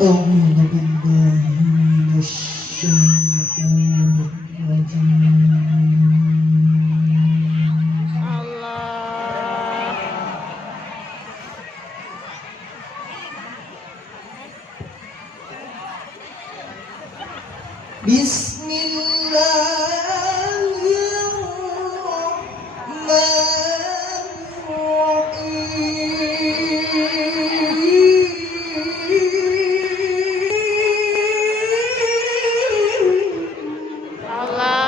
أعوذ بالله من الشيطان الرجيم. Allah. بسم الله الرحمن الرحيم. Allah.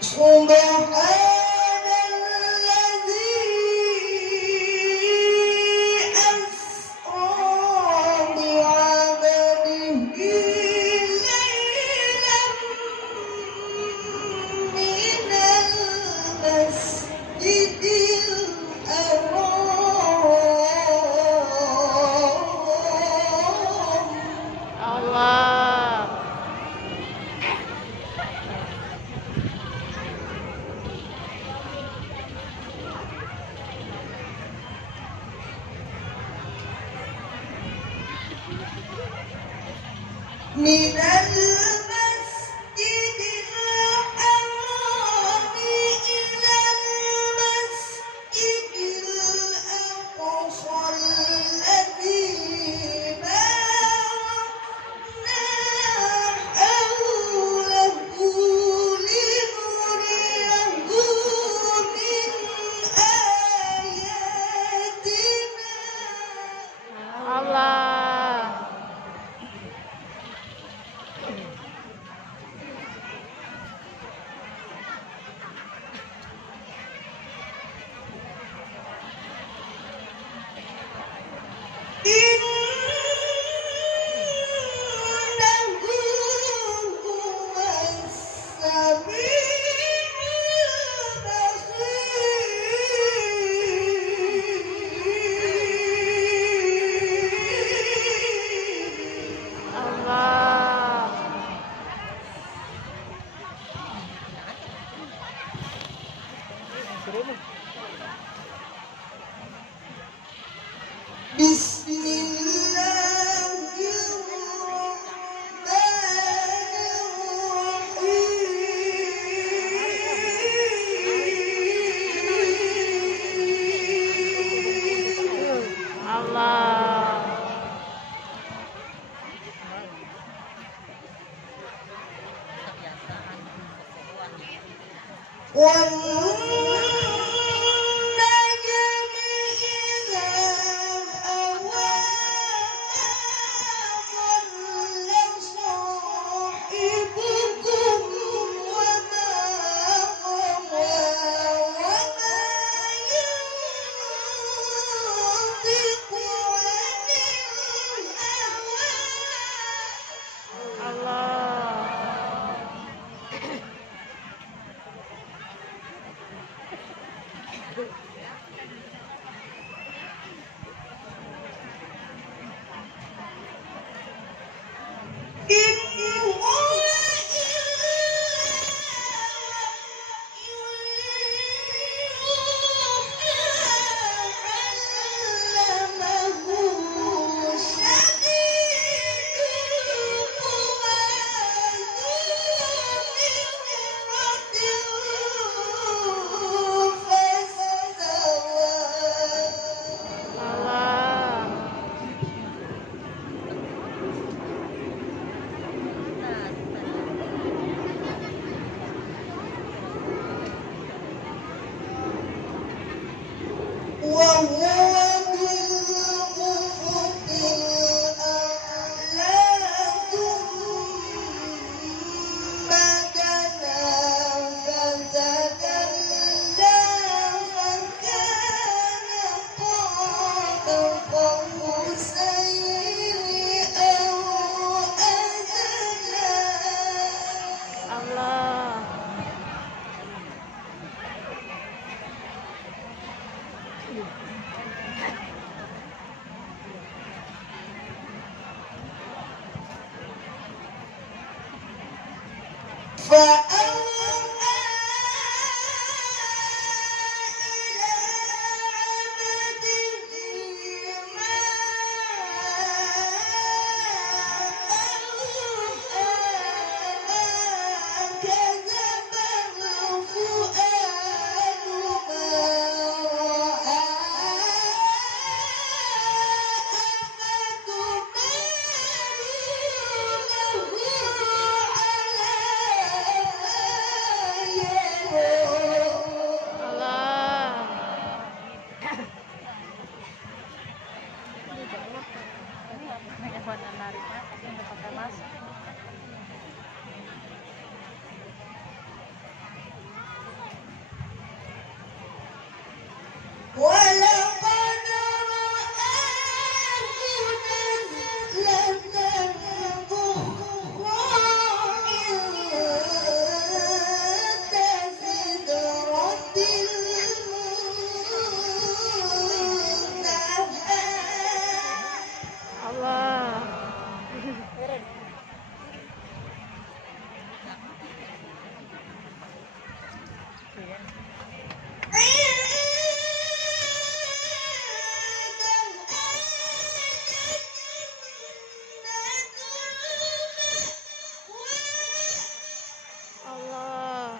سبحان الذي أسرى بعبده ليلا من المسجد الحرام Allah. من المسجد الحرام إلى المسجد الأقصى الذي باركنا حوله لنريه من آياتنا. Allah. إنه هو السميع البصير. Allah. بسم الله الرحمن الرحيم. Allah. والنجم إذا هوى ما ضل صاحبكم وما غوى وما ينطق عن الهوى. Allah. إن هو إلا علمه شديد القوى ذو مرة فاستوى. Allah. وهو بالأفق الأعلى ثم دنا فتدلى فكان قاب قوسين أو أدنى. Allah. فأوحى pada nariknya nggak pakai masker. ولقد رآه نزلة أخرى عند سدرة المنتهى Allah. Allah. Allah.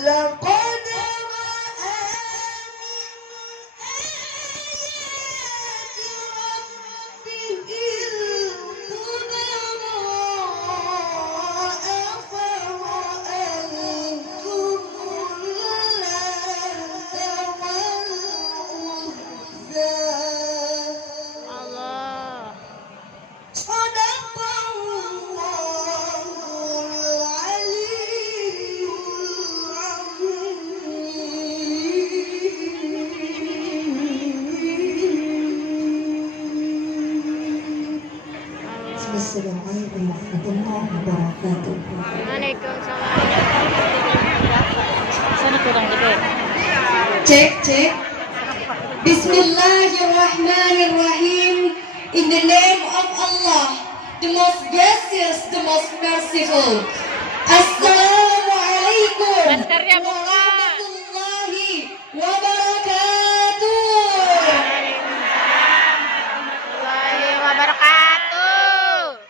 لقد رأى من آيات ربه الكبرى أفرأيتم اللات والعزى Allah. صدق الله العلي العظيم. Assalamualaikum warahmatullahi wabarakatuh. Waalaikumsalam. Sana kurang gede. Cek, cek. Bismillahirrahmanirrahim. In the name of Allah, the most gracious, the most merciful. Assalamualaikum Maskernya buka. warahmatullahi wabarakatuh. Warahmatullahi wabarakatuh.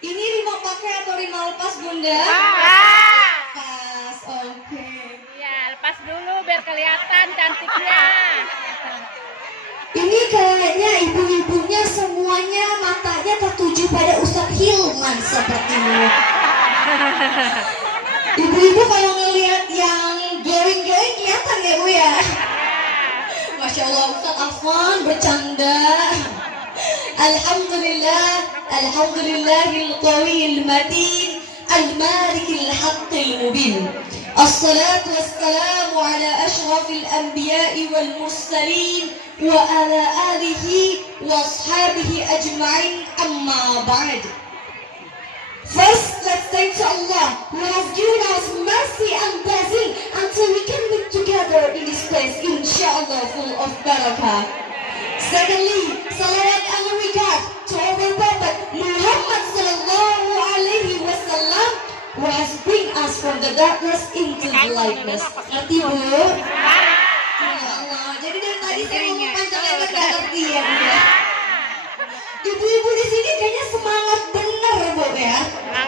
Ini lima pakai atau lima lepas, Bunda? Ah. Pas, oke. Ya, lepas dulu biar kelihatan cantiknya. Ini kayaknya ibu-ibunya semuanya matanya tertuju pada Ustadz Hilman sepertinya. Ibu-ibu kalau ngelihat yang glowing-glowing kelihatan ya Bu ya? Masya Allah Ustadz Afwan bercanda. Alhamdulillah, Alhamdulillahil qawiyil matin, al-malikil haqqil mubin. Assalatu wassalamu ala ashrafil anbiya'i wal mursalin wa ala alihi wa ashabihi ajma'in, amma ba'd. First, let's thank to Allah who has given us mercy and blessing until we can meet together in this place, inshallah, full of barakah. Secondly, salawat and regard to our Prophet Muhammad sallallahu alaihi wasallam who has bring us from the darkness into the lightness. Ngerti Bu? Ya Allah, jadi dari tadi saya ngomong panjang lebar gak ngerti ya Bu ya? Ibu-ibu di sini kayaknya semangat bener Bu ya.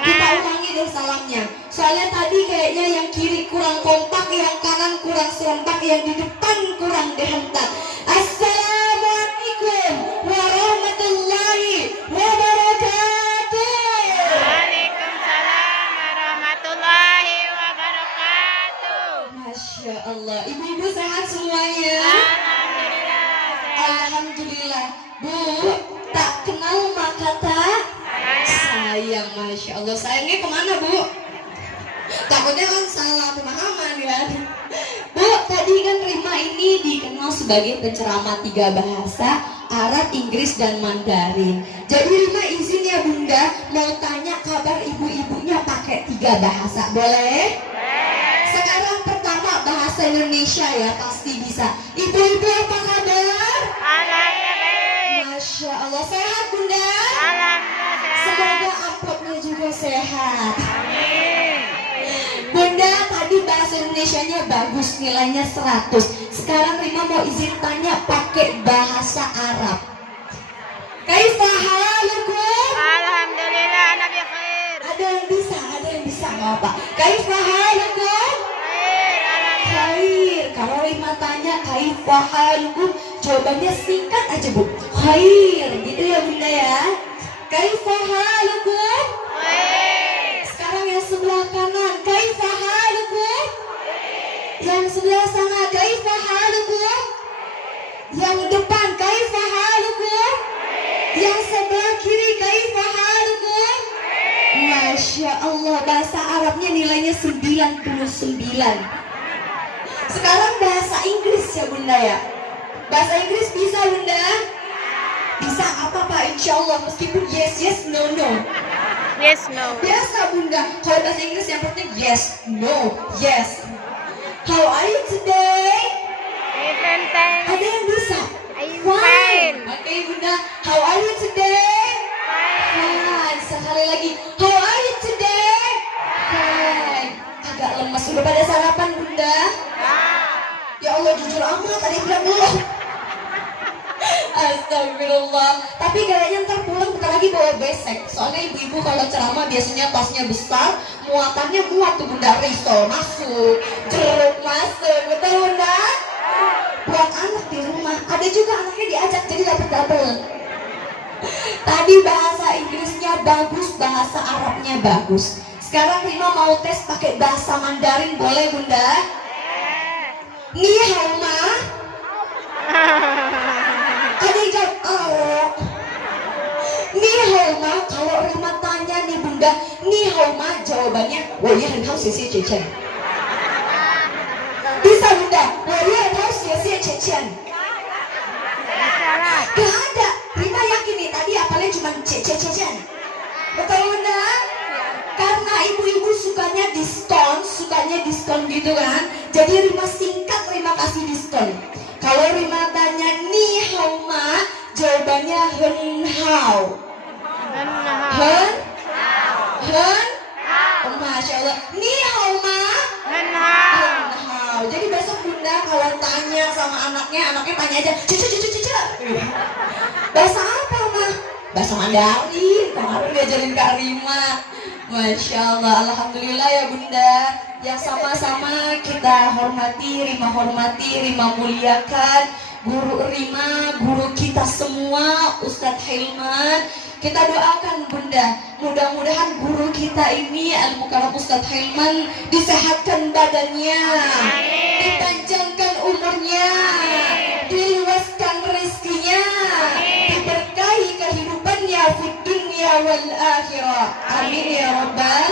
Kita ulangi deh salamnya. Soalnya tadi kayaknya yang kiri kurang kompak, yang kanan kurang serempak, yang di depan kurang dihentak. Assalamualaikum warahmatullahi wabarakatuh. Waalaikumsalam warahmatullahi wabarakatuh. Masya Allah, ibu-ibu sehat semuanya? Alhamdulillah. Alhamdulillah. Bu, tak kenal maka tak sayang. Masya Allah, sayangnya kemana Bu? Takutnya kan salah pemahaman ya. Bu, tadi kan Rima ini dikenal sebagai penceramah 3 bahasa, Arab, Inggris, dan Mandarin. Jadi Rima izin ya Bunda, mau tanya kabar ibu-ibunya pakai 3 bahasa, boleh? Sekarang pertama bahasa Indonesia ya, pasti bisa. Ibu-ibu apa kabar? Alhamdulillah. Masya Allah, sehat Bunda? Alhamdulillah. Semoga amplopnya juga sehat. Amin. Bu, Bunda, tadi bahasa Indonesianya bagus, nilainya 100. Sekarang Rima mau izin tanya pakai bahasa Arab. Kaifa halukum? Alhamdulillah anak bi khair. Ada yang bisa nggak apa? Kaifa halukum? Khair. Kalau Rima tanya kaifa halukum, jawabannya singkat aja Bu. Khair, gitu ya Bunda ya. Kaifa halukum? Sekarang yang sebelah kanan, kaifa halukum? Yang sebelah sana, kaifa halukum? Yang depan, kaifa halukum? Yang sebelah kiri, kaifa halukum? Masya Allah, bahasa Arabnya nilainya 99. Sekarang bahasa Inggris ya Bunda ya. Bahasa Inggris bisa Bunda? Bisa apa Pak? Insya Allah, meskipun yes, no. Yes, no. Biasa Bunda, kalau bahasa Inggris yang penting yes, no, yes. How are you today? Even time. Ada yang bisa? I'm fine. Oke Bunda, how are you today? Fine. Sekali lagi, how are you today? Fine. Agak lemas, sudah pada sarapan Bunda? Ya Allah, jujur amat, tadi bilang belum. Astagfirullah. Tapi kayaknya ntar pulang bukan lagi bawa besek. Soalnya ibu-ibu kalau ceramah biasanya tasnya besar, muatannya muat tuh Bunda. Risol masuk, jeruk masuk, betul Bunda? Buat anak di rumah. Ada juga anaknya diajak jadi dapat double. Tadi bahasa Inggrisnya bagus, bahasa Arabnya bagus. Sekarang Rima mau tes pakai bahasa Mandarin, boleh Bunda? Ni hao ma? Ada yang jawab, oh. Ni hao ma, kalau Rima tanya nih Bunda, ni hao ma, jawabannya, wo ye hen hao xie xie che chen. Bisa Bunda, wo ye hen hao xie xie che chen. Gak ada, Rima yakin nih, tadi apalnya cuma che che che chen. Betul Bunda? Karena ibu-ibu sukanya diskon gitu kan. Jadi Rima singkat, Rima kasih diskon. Kalau Rima tanya ni hao ma, jawabannya hen hao. Hen? Oh, Masya Allah. Ni hao ma? Hen hao. Jadi besok Bunda kalau tanya sama anaknya tanya aja, cucu. Bahasa apa Ma? Bahasa Mandarin. Kemarin diajarin Kak Rima. Masya Allah, Alhamdulillah ya Bunda. Yang sama-sama kita hormati, Rima muliakan guru Rima, guru kita semua, Ustadz Hilman. Kita doakan Bunda, mudah-mudahan guru kita ini Al-Mukarram Ustadz Hilman disehatkan badannya, dipanjangkan umurnya, diluaskan rezekinya, diberkahi kehidupannya di dunia wal akhirah. Amin ya rabbal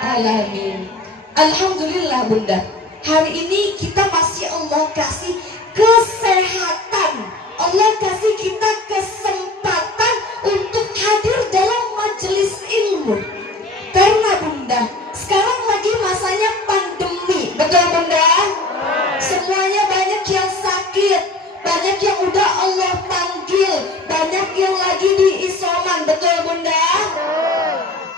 alamin. Alhamdulillah Bunda, hari ini kita masih Allah kasih kesehatan, Allah kasih kita kesempatan untuk hadir dalam majelis ilmu. Karena Bunda, sekarang lagi masanya pandemi, betul Bunda? Semuanya banyak yang sakit, banyak yang udah Allah panggil, banyak yang lagi di isoman, betul Bunda?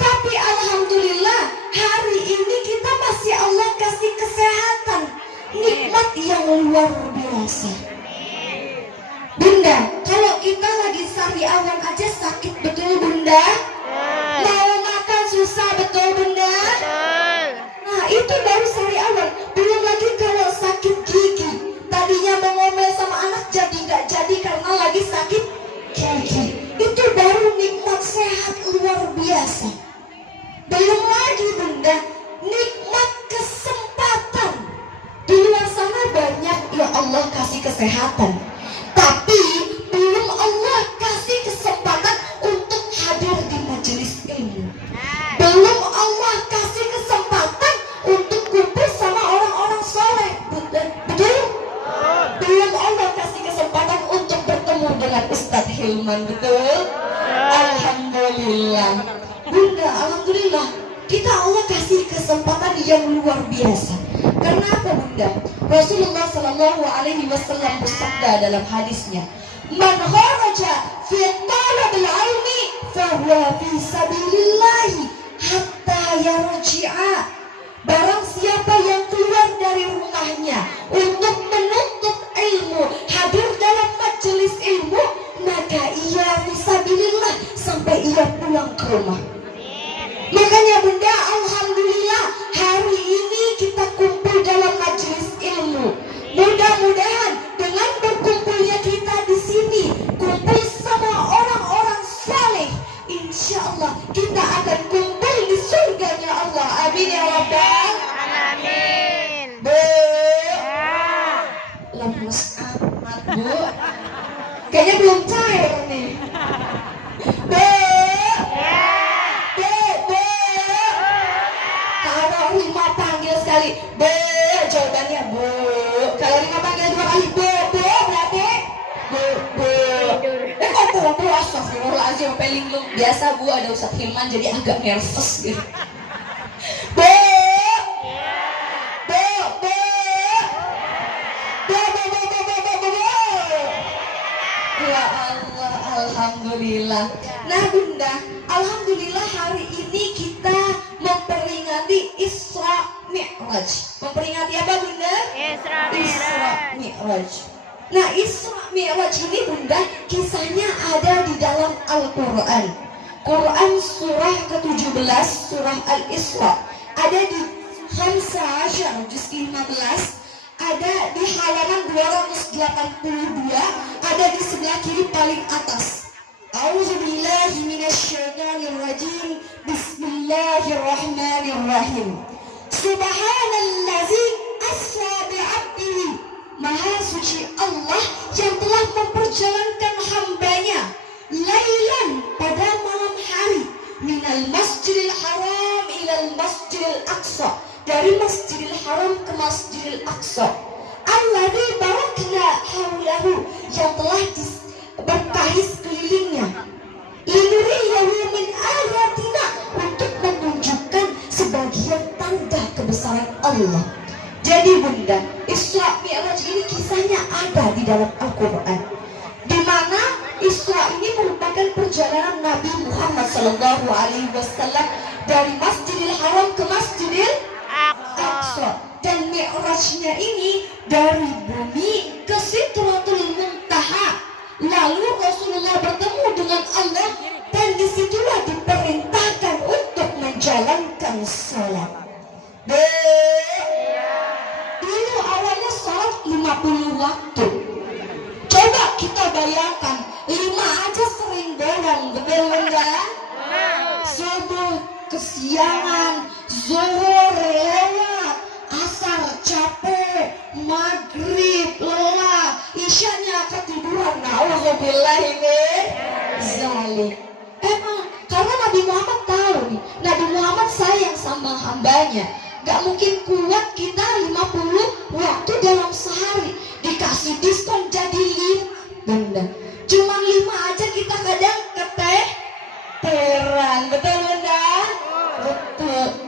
Tapi Alhamdulillah hari ini kita masih Allah kasih kesehatan, nikmat yang luar biasa. Bunda, kalau kita lagi sariawan aja sakit, betul Bunda? Mau makan susah, betul Bunda? Nah itu baru sariawan, belum lagi kalau sakit gigi. Tadinya mau ngomel sama anak jadi nggak jadi karena lagi sakit gigi. Itu baru nikmat sehat luar biasa. Belum lagi Bunda, nikmat kesempatan. Di luar sana banyak yang Allah kasih kesehatan, tapi belum Allah kasih kesempatan untuk hadir di majelis ilmu. Belum Allah kasih kesempatan untuk kumpul sama orang-orang soleh, betul? Belum Allah kasih kesempatan untuk bertemu dengan Ustadz Hilman, betul? Alhamdulillah Bunda, Alhamdulillah kita Allah kasih kesempatan yang luar biasa. Karena apa Bunda? Rasulullah Sallallahu Alaihi Wasallam bersabda dalam hadisnya, "Man kharaja fi talabil ilmi fahuwa fi sabilillah hatta yarji'a." Barang siapa Bu, kayaknya belum cair nih. Bu, bu. Kalau Rima panggil sekali, bu, jawabannya bu. Kalau Rima panggil 2 kali, bu, berarti bu. Kok bu, astagfirullahaladzim, peling lu. Biasa bu, ada Ustadz Hilman jadi agak nervous gitu. Bu. Ya Allah, alhamdulillah. Nah Bunda, alhamdulillah hari ini kita memperingati Isra Mi'raj. Memperingati apa Bunda? Isra Mi'raj. Nah Isra Mi'raj ini Bunda, kisahnya ada di dalam Al-Quran. Quran surah ke-17, surah Al-Isra. Ada di Khamsa juz 15, ada di halaman 282, ada di sebelah kiri paling atas. A'udzubillahi minasyaitonirrajim. Bismillahirrahmanirrahim. Subhanallazi asra bi'abdihi. Maha suci Allah yang telah memperjalankan hambanya lailan pada malam hari minal masjidil haram ilal masjidil aqsa, dari Masjidil Haram ke Masjidil Aqsa. Alladzi barakna haulahu, yang telah diberkahi sekelilingnya. Linuriyahu min ayatina, untuk menunjukkan sebagian tanda kebesaran Allah. Jadi Bunda, Isra Mi'raj ini kisahnya ada di dalam Al-Quran, di mana Isra ini merupakan perjalanan Nabi Muhammad SAW dari Masjidil Haram ke Masjidil Aqsa. Dan Mi'rajnya ini dari bumi ke Sidratul Muntaha. Lalu Rasulullah bertemu dengan Allah, dan disitulah diperintahkan untuk menjalankan salat. Dulu awalnya salat 50 waktu. Coba kita bayangkan, 5 aja sering bolong, betul enggak? Subuh kesiangan, zuhur lewat, asar capek, maghrib lelah, isyanya ketiduran. Na'udzubillahi min zalik. Emang karena Nabi Muhammad tahu nih, Nabi Muhammad sayang sama hambanya. Gak mungkin kuat kita 50 waktu dalam sehari. Dikasih diskon jadi 5 Bunda. Cuma 5 aja kita kadang keteteran. Betul Bunda? Betul.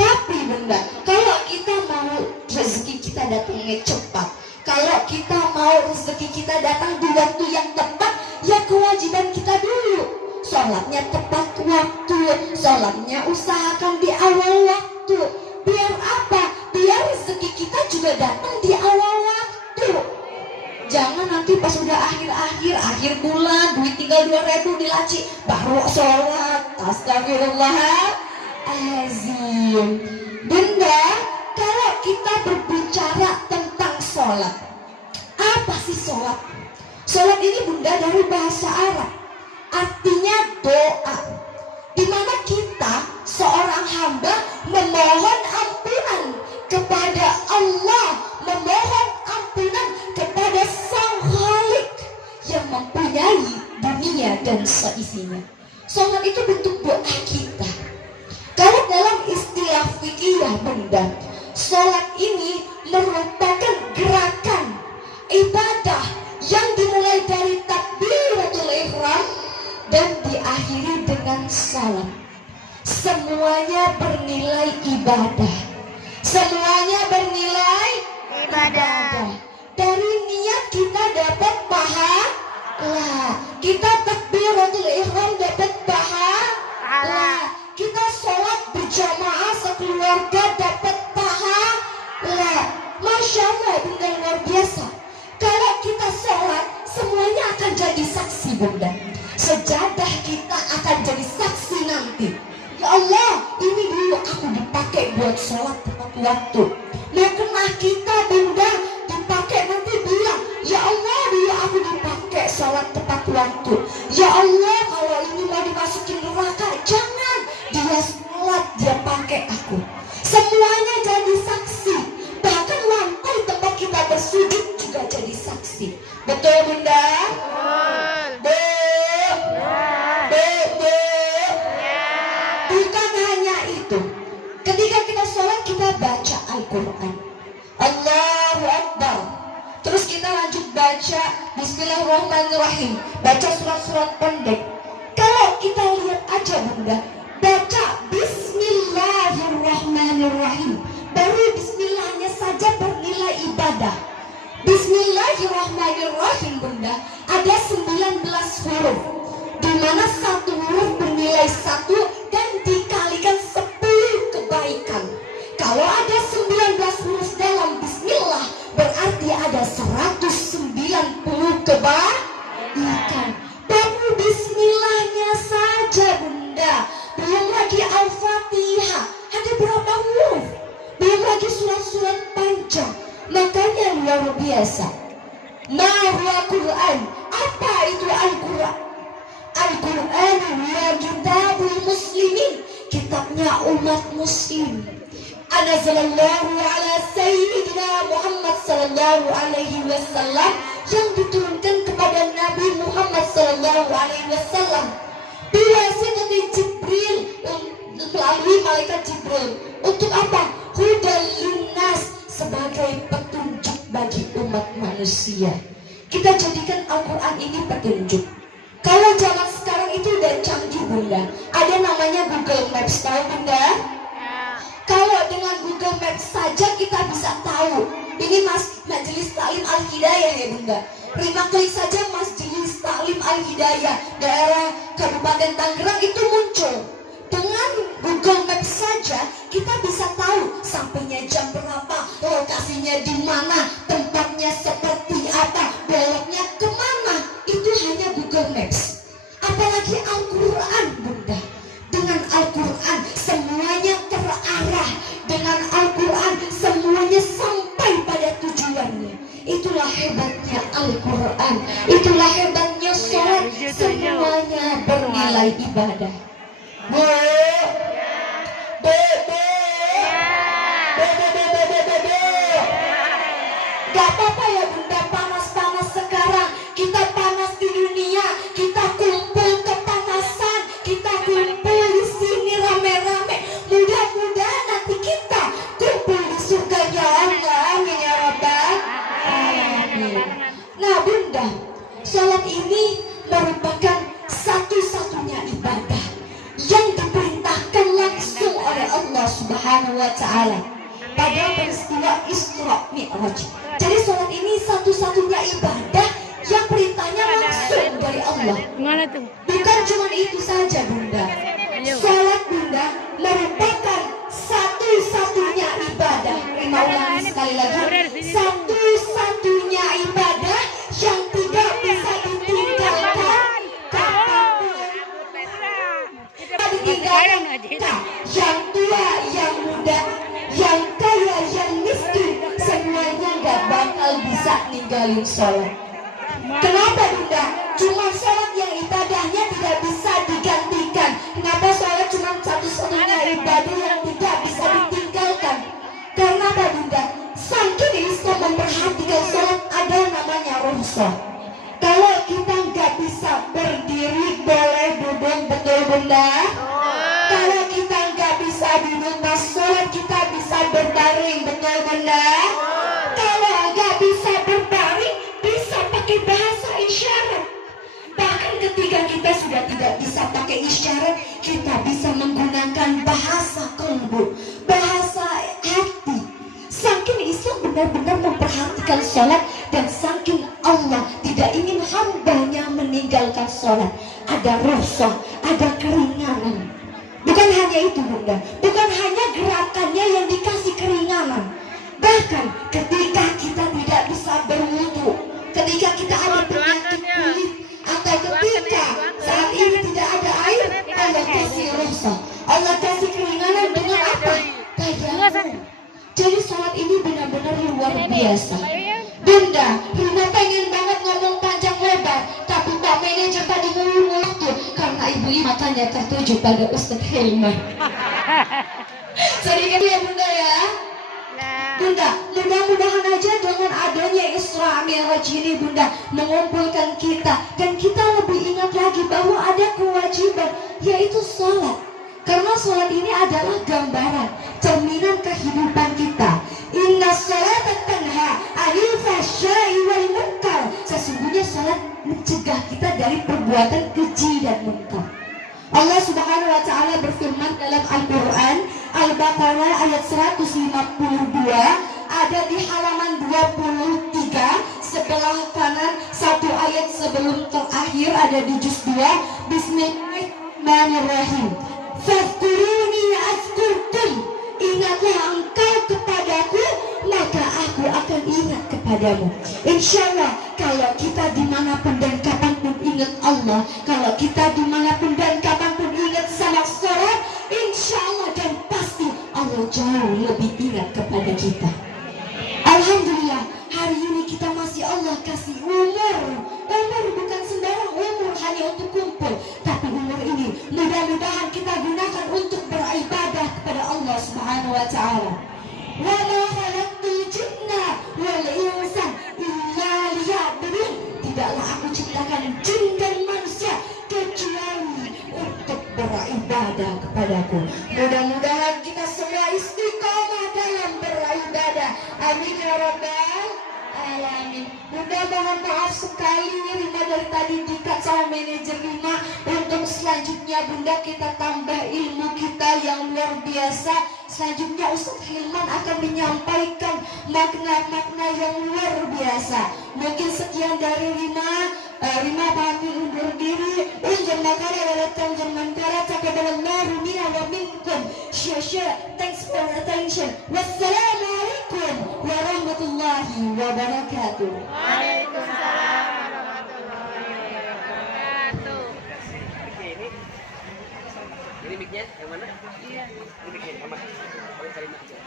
Tapi Bunda, kalau kita mau rezeki kita datangnya cepat, kalau kita mau rezeki kita datang di waktu yang tepat, ya kewajiban kita dulu sholatnya tepat waktu, sholatnya usahakan di awal waktu. Biar apa? Biar rezeki kita juga datang di awal waktu. Jangan nanti pas udah akhir bulan, duit tinggal 2.000 di laci, baru sholat. Astagfirullahaladzim. Bunda, kalau kita berbicara tentang sholat, apa sih sholat? Sholat ini Bunda dari bahasa Arab, artinya doa, dimana kita seorang hamba memohon ampunan kepada Allah, memohon ampunan kepada Sang Khalik yang mempunyai dunia dan seisinya. Sholat itu bentuk doa kita. Kalau dalam istilah fikih Bunda, sholat ini merupakan gerakan ibadah yang dimulai dari takbiratul ihram dan diakhiri dengan salam. Semuanya bernilai ibadah. Semuanya bernilai ibadah. Dari niat kita dapat pahala. Kita takbiratul ihram dapat pahala. Kita sholat berjamaah sekeluarga dapat pahala. Masya Allah Bunda, luar biasa. Kalau kita sholat, semuanya akan jadi saksi Bunda. Sejadah kita akan jadi saksi nanti. Ya Allah, ini dulu aku dipakai buat sholat tepat waktu. Nah kena kita Bunda dipakai nanti bilang, ya Allah dulu aku dipakai sholat tepat waktu. Ya Allah kalau ini mau dimasukin neraka, jangan, dia sholat, dia pakai aku. Semuanya jadi saksi. Bahkan lantai tempat kita bersujud juga jadi saksi. Betul Al-Quran. Allahu Akbar. Terus kita lanjut baca Bismillahirrahmanirrahim. Baca surat-surat pendek. Kalau kita lihat aja bunda, baca Bismillahirrahmanirrahim, baru Bismillahnya saja bernilai ibadah. Bismillahirrahmanirrahim bunda, ada 19 huruf, di mana satu huruf bernilai 1 dan dikalikan 10 kebaikan. Kalau ada 19 huruf dalam Bismillah, berarti ada 190 kebaikan. Baru Bismillahnya saja bunda, belum lagi Al-Fatihah, ada berapa huruf? Belum lagi surat-surat panjang. Makanya luar biasa. Ma huwa Quran? Apa itu Al-Quran? Al-Quran huwa kitabul muslimin, kitabnya umat muslim. Anzalallahu ala sayyidina Muhammad sallallahu alaihi wasallam, yang diturunkan kepada Nabi Muhammad sallallahu alaihi wasallam biwasitati Jibril, melalui malaikat Jibril. Untuk apa? Hudal linnas, sebagai petunjuk bagi umat manusia. Kita jadikan Al-Quran ini petunjuk. Kalau zaman sekarang itu udah canggih bunda, ada namanya Google Maps, tahu bunda? Kalau dengan Google Maps saja kita bisa tahu ini Majelis Taklim Al-Hidayah ya bunda. 5 klik saja Majelis Taklim Al-Hidayah daerah Kabupaten Tangerang itu muncul. Dengan Google Maps saja kita bisa tahu sampainya jam berapa, lokasinya di mana, tempatnya seperti apa, beloknya kemana. Itu hanya Google Maps. Apalagi Al-Quran bunda. Dengan Al-Quran semuanya terarah. Dengan Al-Quran semuanya sampai pada tujuannya. Itulah hebatnya Al-Quran. Itulah hebatnya sholat. Semuanya bernilai ibadah. Bu, gak apa-apa ya bunda, panas-panas sekarang. Kita panas di dunia, kita kumpul kepanasan, kita kumpul di sini rame-rame. Mudah-mudahan nanti kita kumpul di surganya Allah. Amin ya rabbal alamin. Nah bunda, sholat ini merupakan satu-satunya ibadah yang diperintahkan langsung oleh Allah Subhanahu wa Ta'ala pada peristiwa Isra Mi'raj. Jadi sholat ini satu-satunya ibadah yang perintahnya langsung dari Allah. Bukan cuma itu saja bunda. Sholat bunda merupakan satu-satunya ibadah. Lima ulangi sekali lagi. Satu-satunya ibadah yang tidak bisa ditinggalkan. Nah, yang tua, yang muda, yang kaya, yang miskin, semuanya gak bakal bisa ninggalin sholat. Kenapa bunda? Cuma sholat yang ibadahnya tidak bisa digantikan. Kenapa sholat cuma satu-satunya ibadah yang tidak bisa ditinggalkan? Karena apa bunda? Saking Islam memperhatikan sholat, ada namanya rukhsah. Kalau kita nggak bisa berdiri, boleh duduk, betul bunda? Kalau kita nggak bisa duduk pas sholat, kita bisa berbaring, betul bunda? Kalau nggak bisa berbaring, bisa pakai bahasa isyarat. Bahkan ketika kita sudah tidak bisa pakai isyarat, kita bisa menggunakan bahasa qalbu, bahasa hati. Saking Islam benar-benar memperhatikan sholat, dan saking Allah tidak ingin hambanya meninggalkan sholat. Ada rukhsah, ada keringanan. Bukan hanya itu bunda, bukan hanya gerakannya yang dikasih keringanan. Bahkan ketika kita tidak bisa berwudu, ketika kita ada penyakit kulit, atau ketika saat ini tidak ada air, Allah kasih rukhsah, Allah kasih keringanan dengan apa? Tayamum. Jadi sholat ini benar-benar luar biasa. Bunda, Rina pengen banget ngomong panjang lebar, tapi Pak Manajer tadi ngomong tuh karena ibu matanya tertuju pada Ustadz Hilman. Sedikit ya bunda ya. Bunda, mudah-mudahan aja dengan adanya Isra Mi'raj ini bunda mengumpulkan kita, dan kita lebih ingat lagi bahwa ada kewajiban, yaitu sholat. Karena sholat ini adalah gambaran, cerminan kehidupan kita. mencegah kita dari perbuatan keji dan munkar. Allah Subhanahu wa taala berfirman dalam Al-Qur'an Al-Baqarah ayat 152, ada di halaman 23 sebelah kanan, satu ayat sebelum terakhir ada di juz 2. Bismillahirrahmanirrahim. Fadhkuruni azkurkum. Ingatlah engkau kepadaku, maka aku akan ingat kepadamu. Insya Allah kalau kita dimanapun dan kapanpun ingat Allah, kalau kita dimanapun dan kapanpun ingat sama sholat, insya Allah dan pasti Allah jauh lebih ingat kepada kita. Alhamdulillah hari ini kita masih Allah kasih umur. Umur bukan sembarang umur hanya untuk kumpul, tapi umur ini mudah-mudahan kita gunakan untuk beribadah kepada Allah Subhanahu wa taala. Wa ma khalaqtul jinna wal insa illa liya'budun. Tidaklah aku ciptakan jin dan manusia kecuali untuk beribadah kepadaku. Mudah-mudahan kita semua istiqomah dalam beribadah. Amin ya rabbal alamin. Mohon maaf sekali Rima dari tadi dikat sama manajer Rima. Untuk selanjutnya Bunda kita tambah ilmu kita yang luar biasa. Selanjutnya Ustaz Hilman akan menyampaikan makna-makna yang luar biasa. Mungkin sekian dari Rima. Rima pamit undur diri. Unjur makara walatang jermankara taqabbalallahu minna wa minkum. Share. Thanks for attention. Wassalamualaikum warahmatullahi wabarakatuh. Waalaikumsalam warahmatullahi wabarakatuh. Ini mic-nya yang mana? Iya. Ini mic-nya yang mana? Boleh cari mic aja.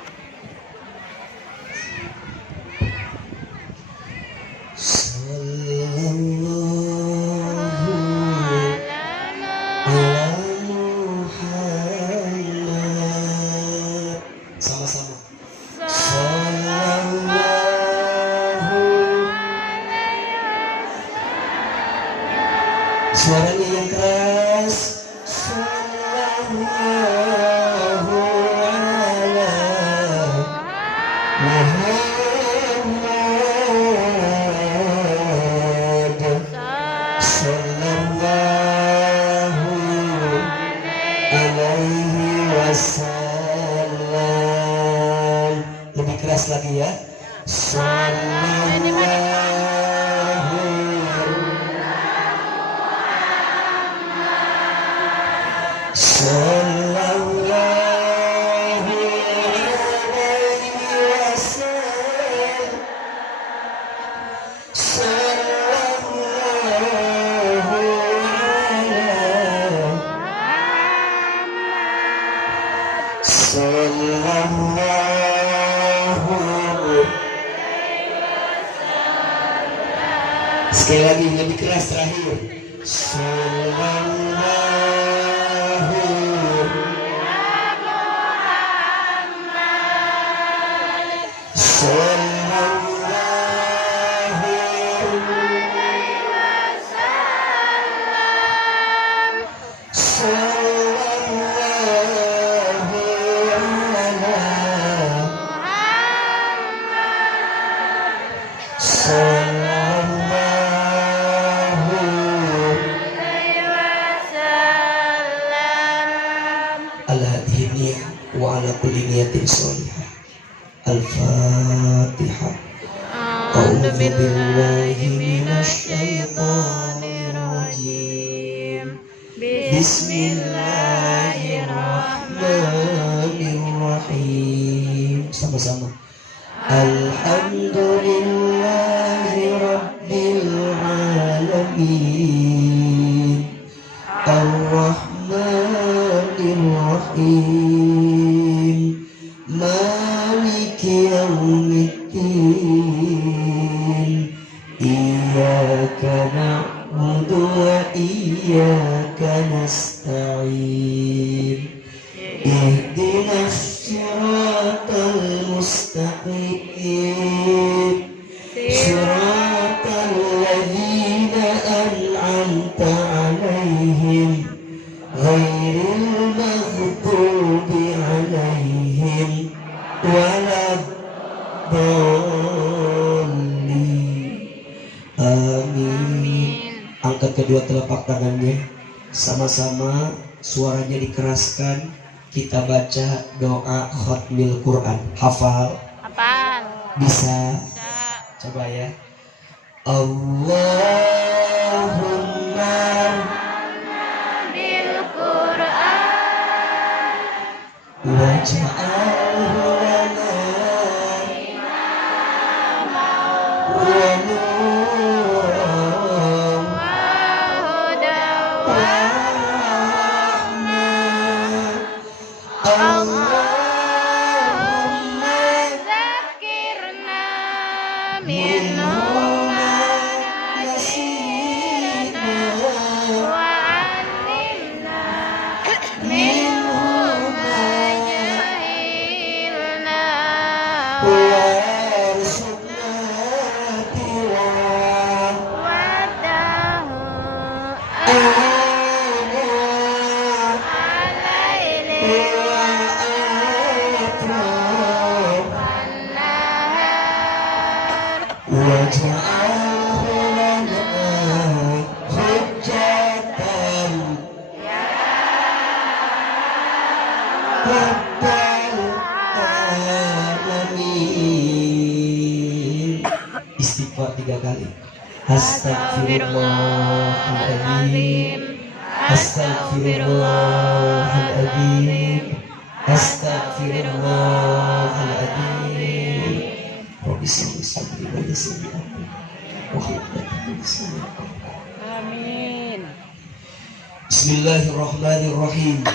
Sallallahu ala Muhammad. Sama-sama. Sallallahu suaranya yang keras. Sallallahu ala Muhammad. Sallallahu alaihi wasallam. Lebih keras lagi ya. Sallallahu sallallahu alaihi wasallam. Sallallahu alaihi sallallahu. Sekali lagi lebih keras terakhir. Sallallahu Al-Fatihah. A'udzu billahi minasy syaithanir rajim. Bismillahirrahmanirrahim. Sama-sama. Alhamdulillahi rabbil alamin. Ar-Rahmanir Rahim. Maliki yaumiddin. Iyyaka na'budu wa iyyaka nasta'in. Ihdinas siratal mustaqim. Siratal ladzina an'amta 'alaihim ghairil maghdubi 'alaihim waladdallin. Amin. kedua telapak tangannya, sama-sama suaranya dikeraskan. Kita baca doa khatmil Quran. Hafal? Hafal. Bisa? Bisa. Coba ya. Allahumma Bil Quran waj'alhu lana wa nuran wa rahmah. Allahumma Zakirna minhu minhu nasina wa alimna minhu ma jahilna warzuqna tilawah wadahu alaili an-nahar waj'alhu lana hujjatan rabbal alamin. Istighfar 3 kali. Astagfirullahaladzim, Astagfirullahaladzim, Astagfirullahaladzim. Rabbi salli salli wa yassir amri wa khayratan bismillah. Amin. Bismillahirrahmanirrahim.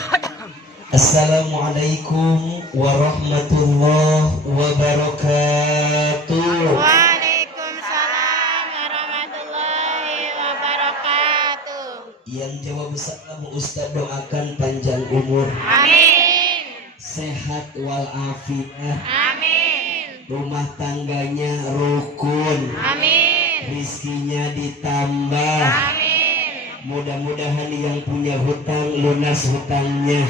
Assalamualaikum warahmatullahi wabarakatuh. Waalaikumsalam warahmatullahi wabarakatuh. Yang jawab salam Ustaz doakan panjang umur, Amin. sehat walafiat, Amin. rumah tangganya rukun, Amin. rizkinya ditambah. Amin. Mudah-mudahan yang punya hutang lunas hutangnya.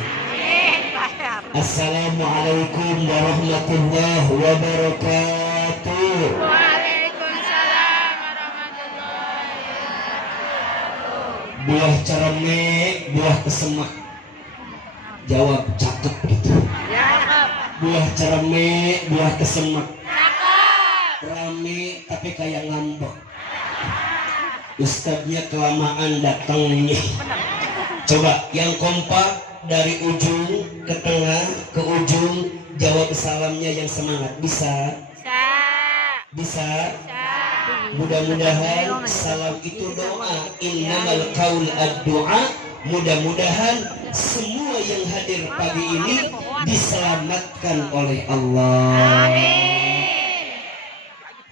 Assalamualaikum warahmatullahi wabarakatuh. Waalaikumsalam warahmatullahi wabarakatuh. Buah cereme, buah kesemak. Jawab cakep gitu. Cakep. Buah cereme, buah kesemak. Cakep. Rame tapi kayak ngambek. Ustadznya kelamaan datangnya. Coba yang kompak dari ujung ke tengah ke ujung, jawab salamnya yang semangat. Bisa? Bisa. Bisa? Mudah-mudahan salam itu doa. Innamal qaul ad-du'a. Mudah-mudahan semua yang hadir pagi ini diselamatkan oleh Allah. Amin.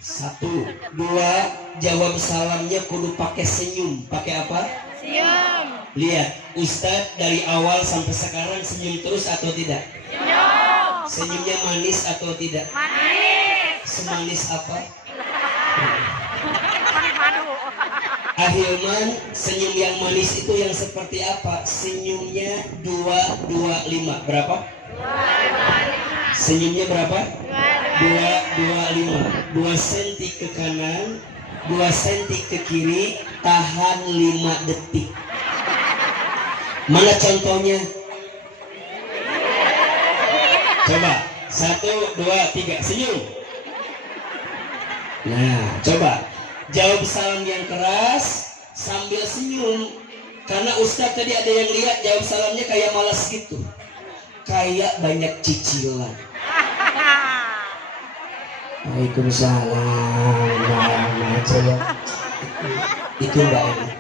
1, 2, jawab salamnya kudu pakai senyum. Pakai apa? Senyum. Lihat, Ustadz dari awal sampai sekarang senyum terus atau tidak? Senyum. Senyumnya manis atau tidak? Manis. Semanis apa? Madu. Ahilman, senyum yang manis itu yang seperti apa? Senyumnya 225. Berapa? 225. Senyumnya berapa? 225. 225. 2 cm ke kanan, 2 cm ke kiri, tahan 5 detik. Mana contohnya? Coba 1, 2, 3 senyum. Nah, coba jawab salam yang keras sambil senyum. Karena Ustadz tadi ada yang lihat jawab salamnya kayak malas gitu, kayak banyak cicilan. Waalaikumsalam. Nah, coba itu enggak enak.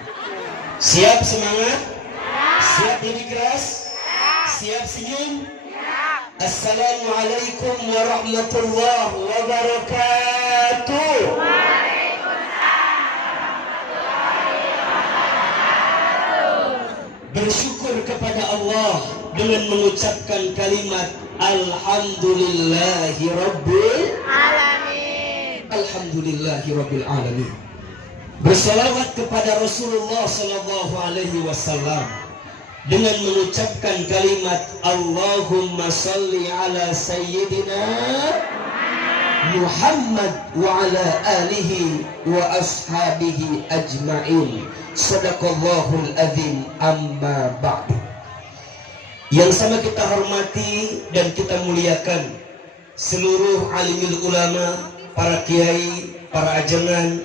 Siap semangat? Siap lebih keras? Siap senyum? Assalamualaikum warahmatullahi wabarakatuh. Bersyukur kepada Allah dengan mengucapkan kalimat Alhamdulillahi Rabbil Alamin. Alhamdulillahi Rabbil Alamin. Bersalawat kepada Rasulullah Sallallahu Alaihi Wasallam dengan mengucapkan kalimat Allahumma salli ala Sayyidina Muhammad wa ala alihi wa ashabihi ajma'in. Sadaqallahul azim. Amma ba'du. Yang sama kita hormati dan kita muliakan seluruh alimul ulama, para kiai, para ajengan,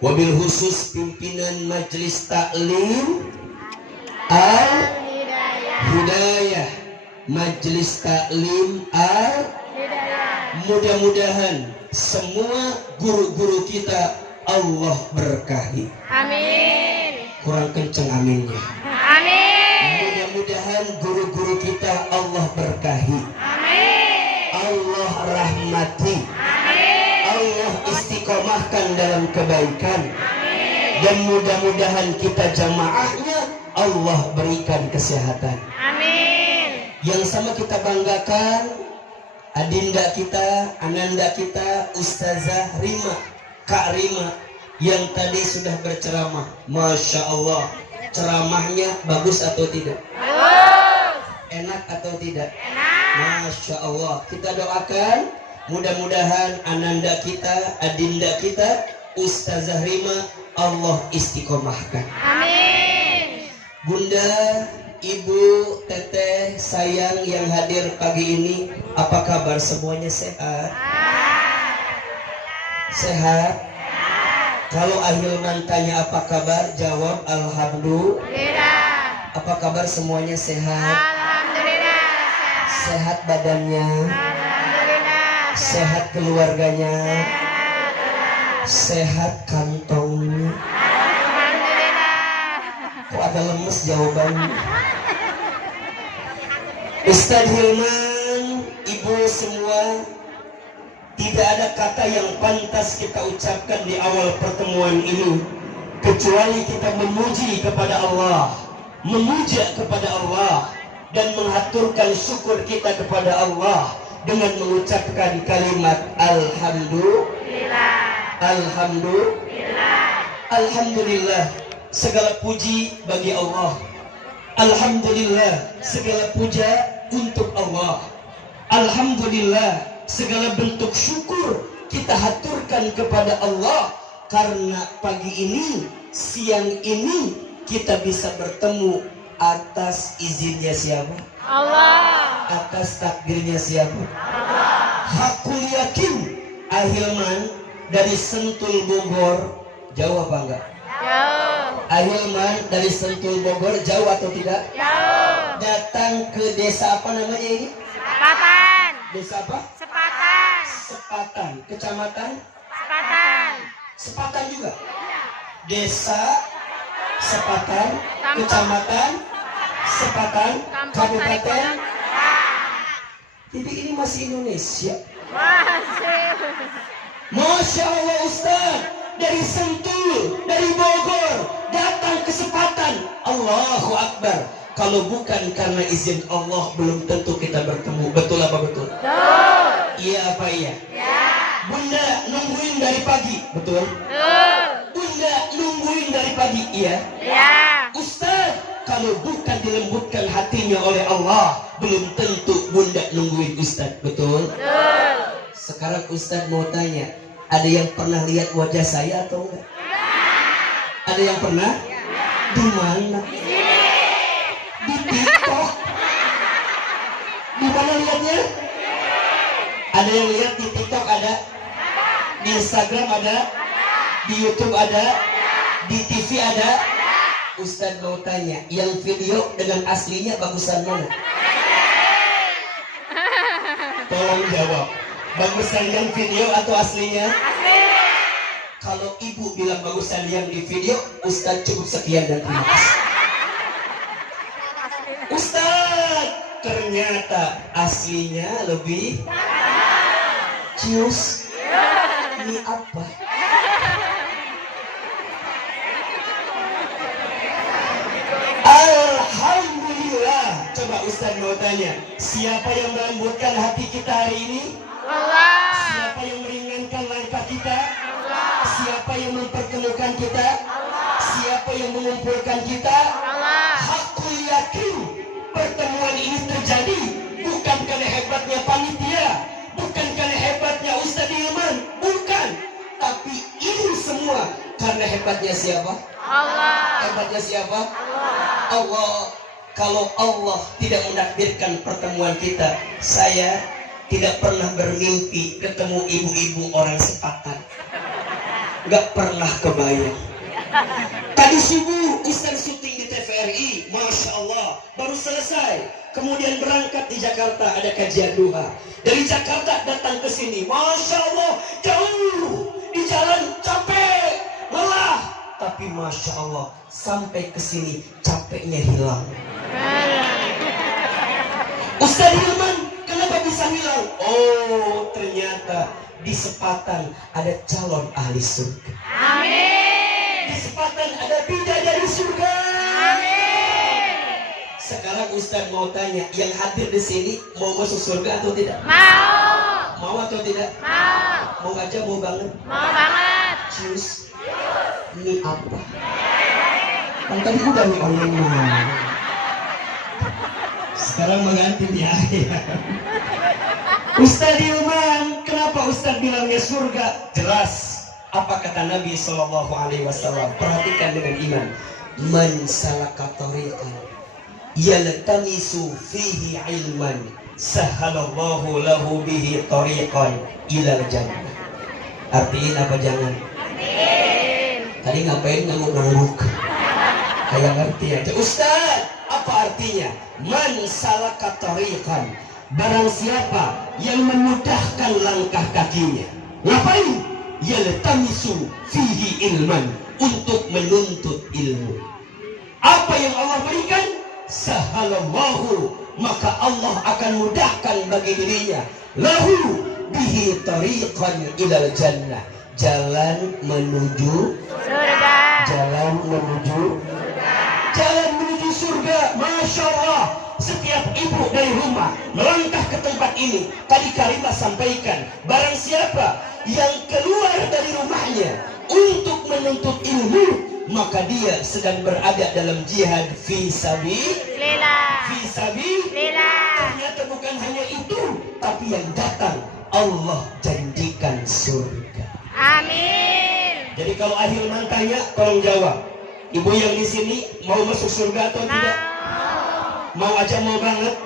wabil khusus pimpinan Majelis Taklim Al-Hidayah, Majelis Taklim Al-Hidayah. Mudah-mudahan semua guru-guru kita Allah berkahi. Amin. Kurang kenceng aminnya. Amin. Mudah-mudahan guru-guru kita Allah berkahi. Amin. Allah rahmati. Amin. Allah istiqomahkan dalam kebaikan. Dan mudah-mudahan kita jamaahnya Allah berikan kesehatan. Amin. Yang sama kita banggakan adinda kita, ananda kita, Ustazah Rima, Kak Rima yang tadi sudah berceramah. Masya Allah, ceramahnya bagus atau tidak? Bagus. Enak atau tidak? Enak. Masya Allah. Kita doakan mudah-mudahan ananda kita, adinda kita, Ustazah Rima Allah istiqomahkan. Amin. Bunda, Ibu, Teteh, sayang yang hadir pagi ini, apa kabar semuanya sehat? Sehat? Kalau Ahilman tanya apa kabar, jawab Alhamdulillah. Apa kabar semuanya sehat? Alhamdulillah. Sehat badannya? Alhamdulillah. Sehat keluarganya? Sehat kantongnya? Alhamdulillah. Kok ada lemes jawabannya? Ustaz Hilman, Ibu semua, tidak ada kata yang pantas kita ucapkan di awal pertemuan ini kecuali kita memuji kepada Allah, memuja kepada Allah, dan menghaturkan syukur kita kepada Allah dengan mengucapkan kalimat Alhamdulillah. Alhamdulillah. Alhamdulillah. Segala puji bagi Allah. Alhamdulillah, segala puja untuk Allah. Alhamdulillah, segala bentuk syukur kita haturkan kepada Allah karena pagi ini, siang ini kita bisa bertemu atas izinnya siapa? Allah. Atas takdirnya siapa? Allah. Hakul yakin Ahilman dari Sentul Bogor, jauh apa enggak? Jauh. Ahilman dari Sentul Bogor, jauh atau tidak? Jauh. Datang ke desa apa namanya ini? Sepatan. Desa apa? Sepatan. Sepatan. Kecamatan? Sepatan. Sepatan juga? Desa Sepatan, Kampung. Kecamatan Sepatan, Kampung Kabupaten. Saripodang. Jadi ini masih Indonesia. Masih. Masya Allah Ustaz, dari Sentul, dari Bogor, datang ke Sepatan. Allahu Akbar. Kalau bukan karena izin Allah, belum tentu kita bertemu. Betul apa betul? Betul. Iya apa iya? Ya. Bunda nungguin dari pagi. Betul? Betul. Bunda nungguin dari pagi. Iya? Ya. Ustaz, kalau bukan dilembutkan hatinya oleh Allah, belum tentu Bunda nungguin Ustaz. Betul? Betul. Sekarang Ustaz mau tanya, ada yang pernah lihat wajah saya atau enggak? Ada yang pernah? Di mana? Di TikTok. Di mana lihatnya? Ada yang lihat di TikTok ada? Di Instagram ada? Di YouTube ada? Di TV ada? Ustaz mau tanya, yang video dengan aslinya bagusan mana? Tolong jawab. Bagusan yang video atau aslinya? Kalau ibu bilang bagusan yang di video, Ustaz cukup sekian dan terima kasih. Ustaz, ternyata aslinya lebih cius. Ini apa? Alhamdulillah. Coba Ustaz mau tanya, siapa yang melembutkan hati kita hari ini? Allah. Siapa yang meringankan langkah kita? Allah. Siapa yang mempertemukan kita? Allah. Siapa yang mengumpulkan kita? Allah. Hakul yakin pertemuan ini terjadi bukan karena hebatnya panitia, bukan karena hebatnya Ustaz Ilman, Hebatnya siapa? Allah. Hebatnya siapa? Allah. Kalau Allah tidak menakdirkan pertemuan kita, saya tidak pernah bermimpi ketemu ibu-ibu orang Sepatan. Gak pernah kebayang. Tadi subuh Ustaz syuting di TVRI, Masya Allah, baru selesai. Kemudian berangkat di Jakarta, ada kajian duha. Dari Jakarta datang ke sini, Masya Allah, jauh di jalan capek, lelah. Tapi Masya Allah, sampai ke sini capeknya hilang. Ustaz Hilman, kenapa bisa hilang? Oh, ternyata di Sepatan ada calon ahli surga. Amin. Di Sepatan ada bidadari surga. Amin. Sekarang Ustaz mau tanya, yang hadir di sini mau masuk surga atau tidak? Mau. Mau atau tidak? Mau. Mau aja, mau banget. Mau banget. Cus. Ini apa? Kan tadi udah nih orang. Sekarang mengganti biaya. Ustaz Hilman, kenapa Ustaz bilangnya surga? Jelas. Apa kata Nabi Sallallahu Alaihi Wasallam? Perhatikan dengan iman. Man salaka tariqan yaltamisu fihi ilman sahalallahu lahu bihi tariqan ilal jannah. Artiin apa jangan? Tadi ngapain ngangguk-ngangguk? Kayak ngerti aja. Ustaz, apa artinya? Man salaka tariqan, barang siapa yang memudahkan langkah kakinya. Ngapain? Yaltamisu fihi ilman, untuk menuntut ilmu. Apa yang Allah berikan? Sahalallahu, maka Allah akan mudahkan bagi dirinya. Lahu bihi tariqan ilal jannah, jalan menuju Surga. jalan menuju surga. Masya Allah, setiap ibu dari rumah melangkah ke tempat ini. Tadi Karimah sampaikan, barang siapa yang keluar dari rumahnya untuk menuntut ilmu, maka dia sedang berada dalam jihad fi sabilillah. Fi sabilillah. Ternyata bukan hanya itu, tapi yang datang Allah janjikan surga. Amin. Jadi kalau Ahilman tanya, tolong jawab. Ibu yang di sini mau masuk surga atau tidak? Mau aja, mau banget?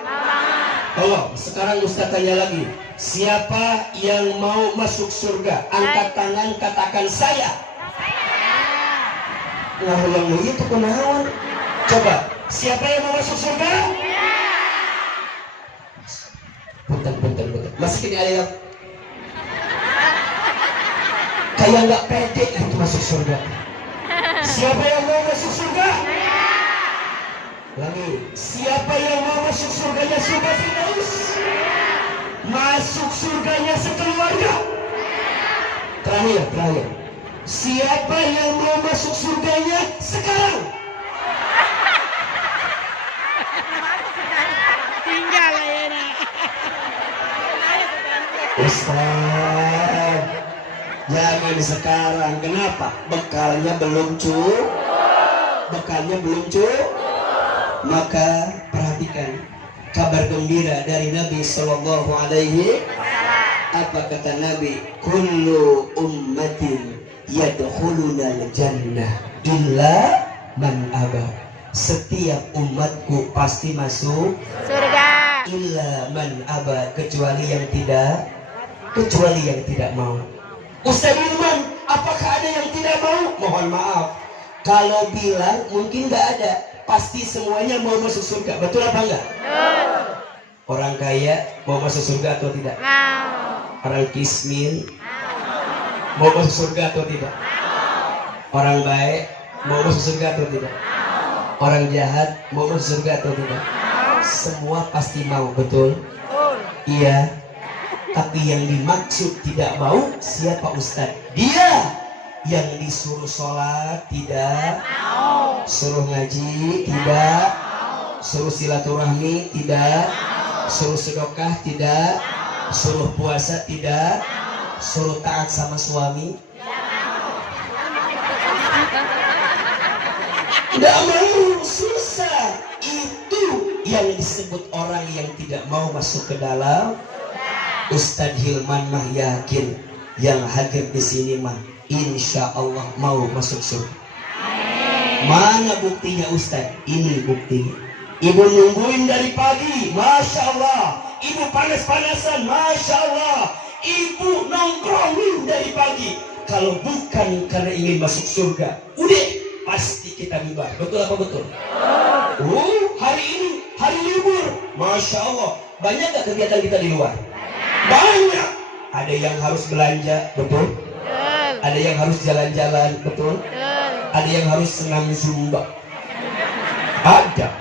Tolong, sekarang Ustaz tanya lagi. Siapa yang mau masuk surga? Angkat tangan, katakan saya. Nah, ulang itu kenawan. Coba, siapa yang mau masuk surga? Punten. Masih kini ada yang kayak nggak pede itu masuk surga. Siapa yang mau masuk surga? Lagi, siapa yang mau masuk surganya surga Firdaus? Masuk surganya sekeluarga. Terakhir. Siapa yang mau masuk surganya sekarang? Tinggal ya. Ustaz, jangan sekarang. Kenapa? Bekalnya belum cukup. Maka perhatikan kabar gembira dari Nabi Sallallahu Alaihi. Apa kata Nabi? Kullu ummatin yadkhulunal jannah illa man aba. Setiap umatku pasti masuk Surga. illa man aba, kecuali yang tidak mau. Ustaz Hilman, apakah ada yang tidak mau? Mohon maaf, kalau bilang mungkin nggak ada. Pasti semuanya mau masuk surga. Betul apa enggak? Orang kaya mau masuk surga atau tidak? Orang kismin mau masuk surga atau tidak? Orang baik mau masuk surga atau tidak? Orang jahat mau masuk surga atau tidak? Semua pasti mau, betul? Iya. Tapi yang dimaksud tidak mau siapa Ustaz? Dia yang disuruh sholat tidak, suruh ngaji tidak, suruh silaturahmi tidak, suruh sedekah tidak, suruh puasa tidak, suruh taat sama suami tidak mau, susah. Itu yang disebut orang yang tidak mau masuk ke dalam. Ustadz Hilman mah yakin yang hadir di sini mah insya Allah mau masuk surga. Mana buktinya Ustaz? Ini buktinya. Ibu nungguin dari pagi, Masya Allah. Ibu panas-panasan, Masya Allah. Ibu nongkrongin dari pagi. Kalau bukan karena ingin masuk surga, udah pasti kita bubar. Betul apa betul? Hari ini hari libur, Masya Allah. Banyak gak kegiatan kita di luar? Banyak. Ada yang harus belanja, betul? Ada yang harus jalan-jalan, betul? Ada yang harus senam zumba. Ada.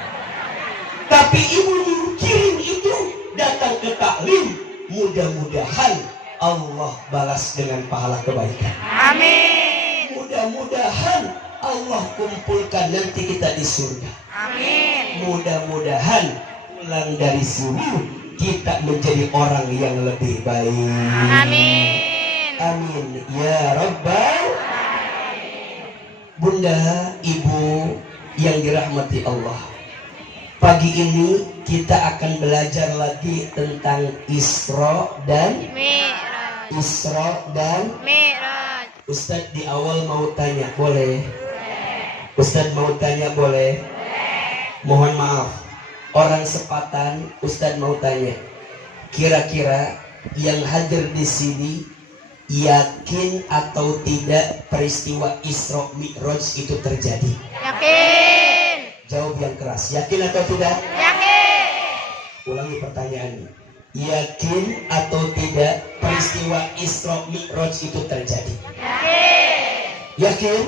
Tapi ibu kirim itu datang ke taklim. Mudah-mudahan Allah balas dengan pahala kebaikan. Amin. Mudah-mudahan Allah kumpulkan nanti kita di surga. Amin. Mudah-mudahan pulang dari sini kita menjadi orang yang lebih baik. Amin. Amin ya Rabbal. Bunda, ibu yang dirahmati Allah, pagi ini kita akan belajar lagi tentang Isra dan Mi'raj. Ustadz di awal mau tanya, boleh? Ustadz mau tanya, boleh? Mohon maaf, orang sepatan, Ustadz mau tanya, kira-kira yang hadir di sini yakin atau tidak peristiwa Isra Mi'raj itu terjadi? Yakin. Jawab yang keras, yakin atau tidak? Yakin. Ulangi pertanyaannya, yakin atau tidak peristiwa Isra Mi'raj itu terjadi? Yakin. Yakin?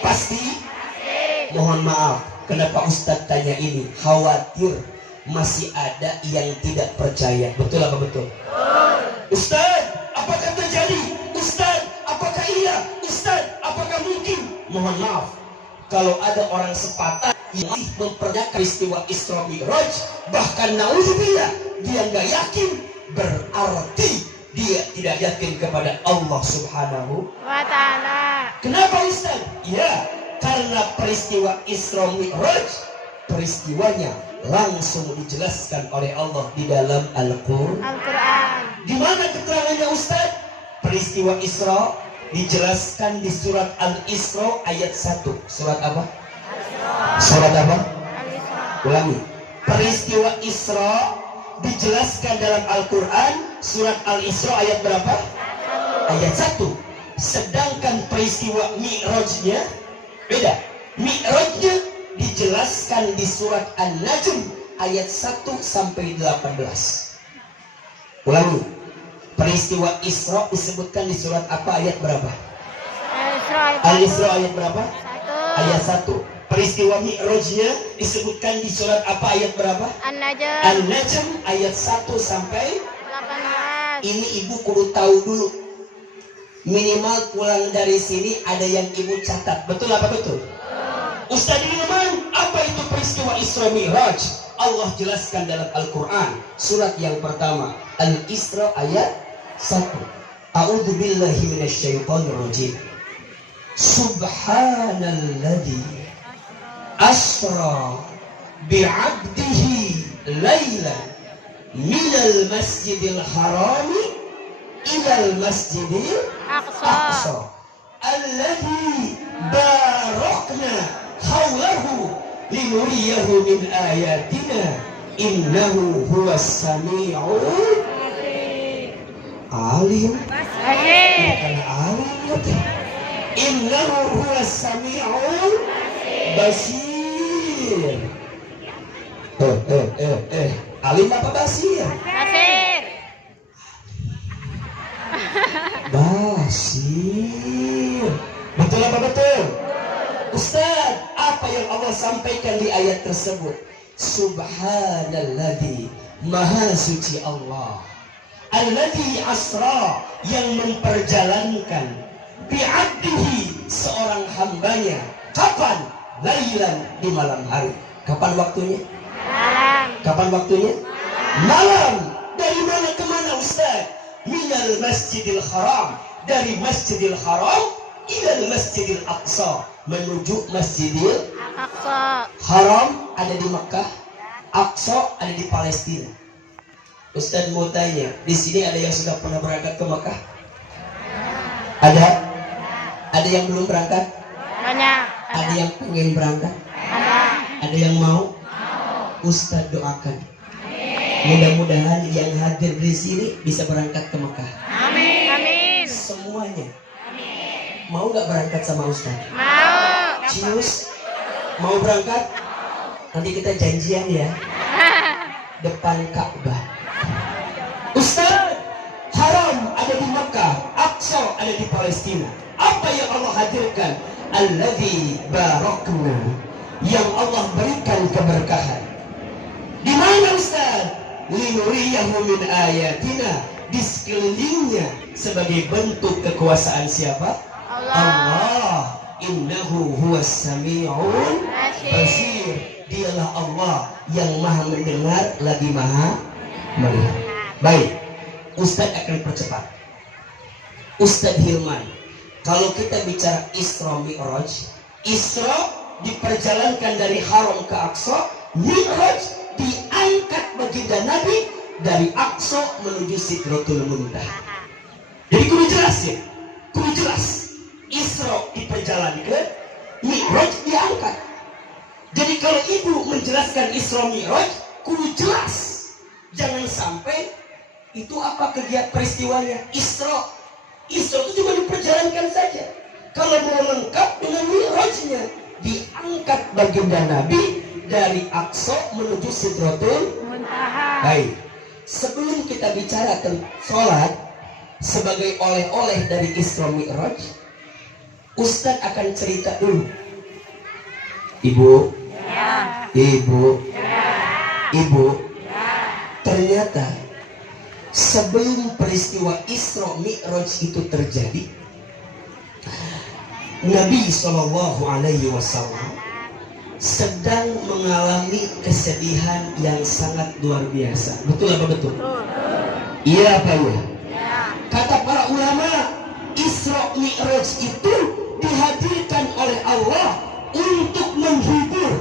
Pasti? Mohon maaf, kenapa Ustadz tanya ini? Khawatir masih ada yang tidak percaya. Betul apa betul? Ustadz, apakah terjadi? Ustadz, apakah iya? Ustadz, apakah mungkin? Mohon maaf, kalau ada orang sepatan yang mempercayai peristiwa Isra Mi'raj, bahkan naudzubillah dia nggak yakin, berarti dia tidak yakin kepada Allah Subhanahu Wa ta'ala. Kenapa Ustaz? Ya, karena peristiwa Isra Mi'raj, peristiwanya langsung dijelaskan oleh Allah di dalam Al-Qur'an. Al-Quran. Di mana keterangannya Ustaz? Peristiwa Isra dijelaskan di surat Al-Isra ayat 1. Surat apa? Surat apa? Al-Isra. Ulangi. Peristiwa Isra dijelaskan dalam Al-Quran surat Al-Isra ayat berapa? Ayat 1. Sedangkan peristiwa Mi'rajnya beda. Mi'rajnya dijelaskan di surat An-Najm ayat 1 sampai 18. Ulangi. Peristiwa Isra disebutkan di surat apa ayat berapa? Al-Isra ayat berapa? Ayat 1. Peristiwa Mi'rajnya disebutkan di surat apa ayat berapa? An-Najm. An-Najm ayat 1 sampai 18. ini ibu kudu tahu dulu. Minimal pulang dari sini ada yang ibu catat. Betul apa betul? Ustaz Ilman, apa itu peristiwa Isra Mi'raj? Allah jelaskan dalam Al-Quran surat yang pertama Al-Isra ayat 1. A'udzu billahi minasyaitonir rajim. Subhanalladzi asra bi'abdihi laylan minal masjidil harami ilal masjidil aqsa alladzi barakna hawlahu linuriyahu min ayatina innahu huwas sami'ul alim. Bukan alim ya. Innahu huwas sami'ul basir. Alim apa basir? Basir. Basir. Betul apa betul? Ustaz, apa yang Allah sampaikan di ayat tersebut? Subhanalladzi, maha suci Allah. Alladzi asra, yang memperjalankan bi'abdihi, seorang hambanya. Kapan? Lailan, di malam hari. Kapan waktunya? Malam. Kapan waktunya? Malam. Dari mana ke mana Ustaz? Minal masjidil haram, dari masjidil haram ilal masjidil aqsa, menuju masjidil Aqsa. haram ada di Mekah, Aqsa ada di Palestina. Ustaz mau tanya, di sini ada yang sudah pernah berangkat ke Mekah? Ada? Ada yang belum berangkat? Banyak. Ada yang pengen berangkat? Ada. Ada yang mau? Ustadz doakan. Mudah-mudahan yang hadir di sini bisa berangkat ke Mekah. Amin. Amin. Semuanya. Mau gak berangkat sama Ustadz? Mau. Cius, mau berangkat? Nanti kita janjian ya. Depan Ka'bah. Ustadz, haram ada di Mekah, Aqsa ada di Palestina. Apa yang Allah hadirkan? Alladzi barakna, yang Allah berikan keberkahan. Di mana Ustaz? Linuriyahu min ayatina, di sekelilingnya sebagai bentuk kekuasaan siapa? Allah. Innahu huwas sami'un basir. Dialah Allah yang maha mendengar lagi maha melihat. Baik, Ustaz akan percepat. Ustaz Hilman, kalau kita bicara Isra Mi'raj, Isra diperjalankan dari Haram ke Aqsa, Mi'raj diangkat baginda Nabi dari Aqsa menuju Sidratul Muntaha. Jadi kudu jelas ya, kudu jelas. Isra diperjalankan, Mi'raj diangkat. Jadi kalau ibu menjelaskan Isra Mi'raj, kudu jelas. Jangan sampai itu apa kegiatan peristiwanya Isra. Isra itu juga diperjalankan saja. Kalau mau lengkap dengan Mi'rajnya, diangkat baginda Nabi dari Aqsa menuju Sidratul Muntaha. Baik, sebelum kita bicara tentang sholat sebagai oleh-oleh dari Isra Mi'raj, Ustadz akan cerita dulu. Ibu, Ibu, ternyata sebelum peristiwa Isra Mi'raj itu terjadi, Nabi SAW sedang mengalami kesedihan yang sangat luar biasa. Betul apa betul? Iya apa ya? Kata para ulama, Isra Mi'raj itu dihadirkan oleh Allah untuk menghibur,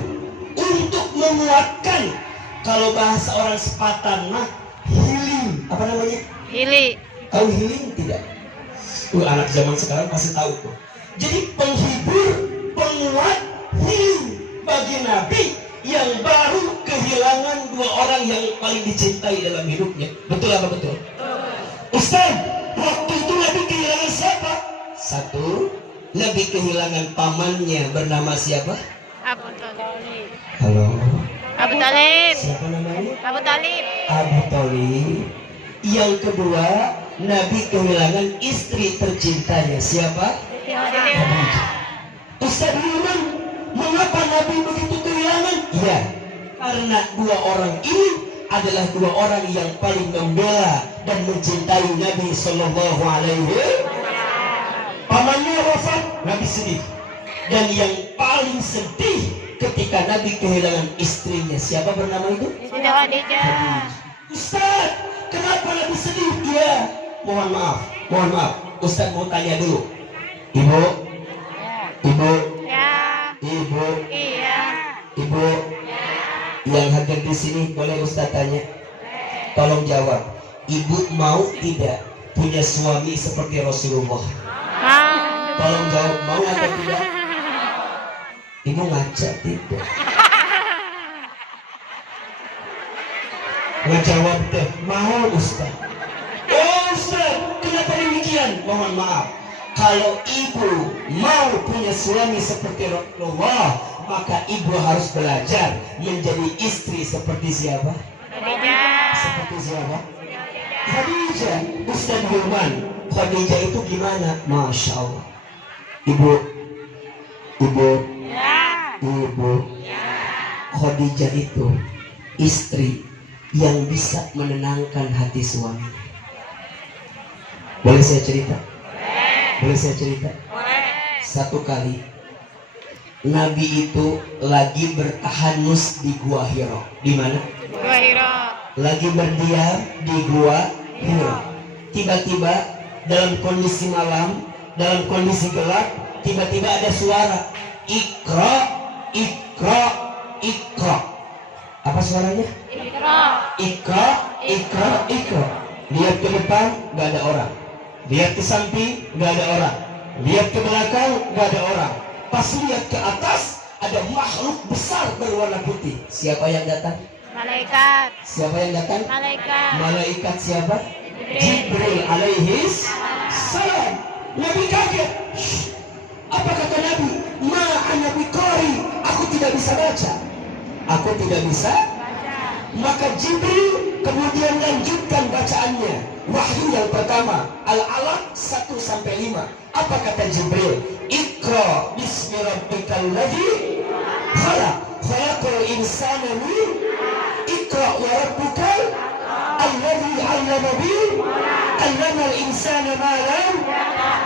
untuk menguatkan. Kalau bahasa orang sepatan mah healing. Apa namanya? Hili. Tahu healing tidak? Anak zaman sekarang pasti tahu tuh. Jadi penghibur, penguat, healing bagi Nabi yang baru kehilangan dua orang yang paling dicintai dalam hidupnya. Betul apa betul? Ustaz, waktu itu Nabi kehilangan siapa? Satu, Nabi kehilangan pamannya bernama siapa? Abu Talib. Halo. Abu Talib. Siapa namanya? Abu Talib. Abu Talib. Yang kedua, Nabi kehilangan istri tercintanya siapa? Khadijah. Ustaz Hilman, mengapa Nabi begitu kehilangan? Ya, karena dua orang ini adalah dua orang yang paling membela dan mencintai Nabi Sallallahu Alaihi Wasallam. Pamannya wafat, Nabi sedih. Dan yang paling sedih ketika Nabi kehilangan istrinya, siapa bernama itu? Siti Khadijah. Ustaz, kenapa Nabi sedih? Ya, mohon maaf. Ustaz mau tanya dulu. Ibu, Ya. Ibu, Iya. Ibu, yang hadir di sini boleh Ustaz tanya? Tolong jawab. Ibu mau tidak punya suami seperti Rasulullah? Mau. Tolong jawab, mau atau tidak? Ibu ngaca tidak? Ngejawab deh, mau Ustaz. Oh Ustaz, kenapa demikian? Mohon maaf. Kalau ibu mau punya suami seperti Rasulullah, maka ibu harus belajar menjadi istri seperti siapa? Khadijah. Seperti siapa? Khadijah. Ustaz Hilman, Khadijah itu gimana? Masya Allah. Ibu, Ya. Khadijah itu istri yang bisa menenangkan hati suami. Boleh saya cerita? Boleh saya cerita? Satu kali Nabi itu lagi bertahanus di Gua Hira. Di mana? Gua Hira. Lagi berdiam di Gua Hira. Tiba-tiba dalam kondisi malam, dalam kondisi gelap, tiba-tiba ada suara, Iqra, Iqra, Iqra. Apa suaranya? Iqra. Iqra, Iqra, Iqra. Lihat ke depan, gak ada orang. lihat ke samping nggak ada orang, lihat ke belakang nggak ada orang. Pas lihat ke atas ada makhluk besar berwarna putih. Siapa yang datang? Malaikat. Siapa yang datang? Malaikat. Malaikat siapa? Jibril alaihis salam. Nabi kaget. Apa kata Nabi? Ma ana biqari, aku tidak bisa baca. Aku tidak bisa. Maka Jibril kemudian lanjutkan bacaannya. Wahyu yang pertama, Al-Alaq 1 sampai 5. Apa kata Jibril? Iqra bismi rabbikal ladzi khalaq, khalaqal insana min Iqra wa rabbukal alladzi 'allama bil 'allamal insana ma lam.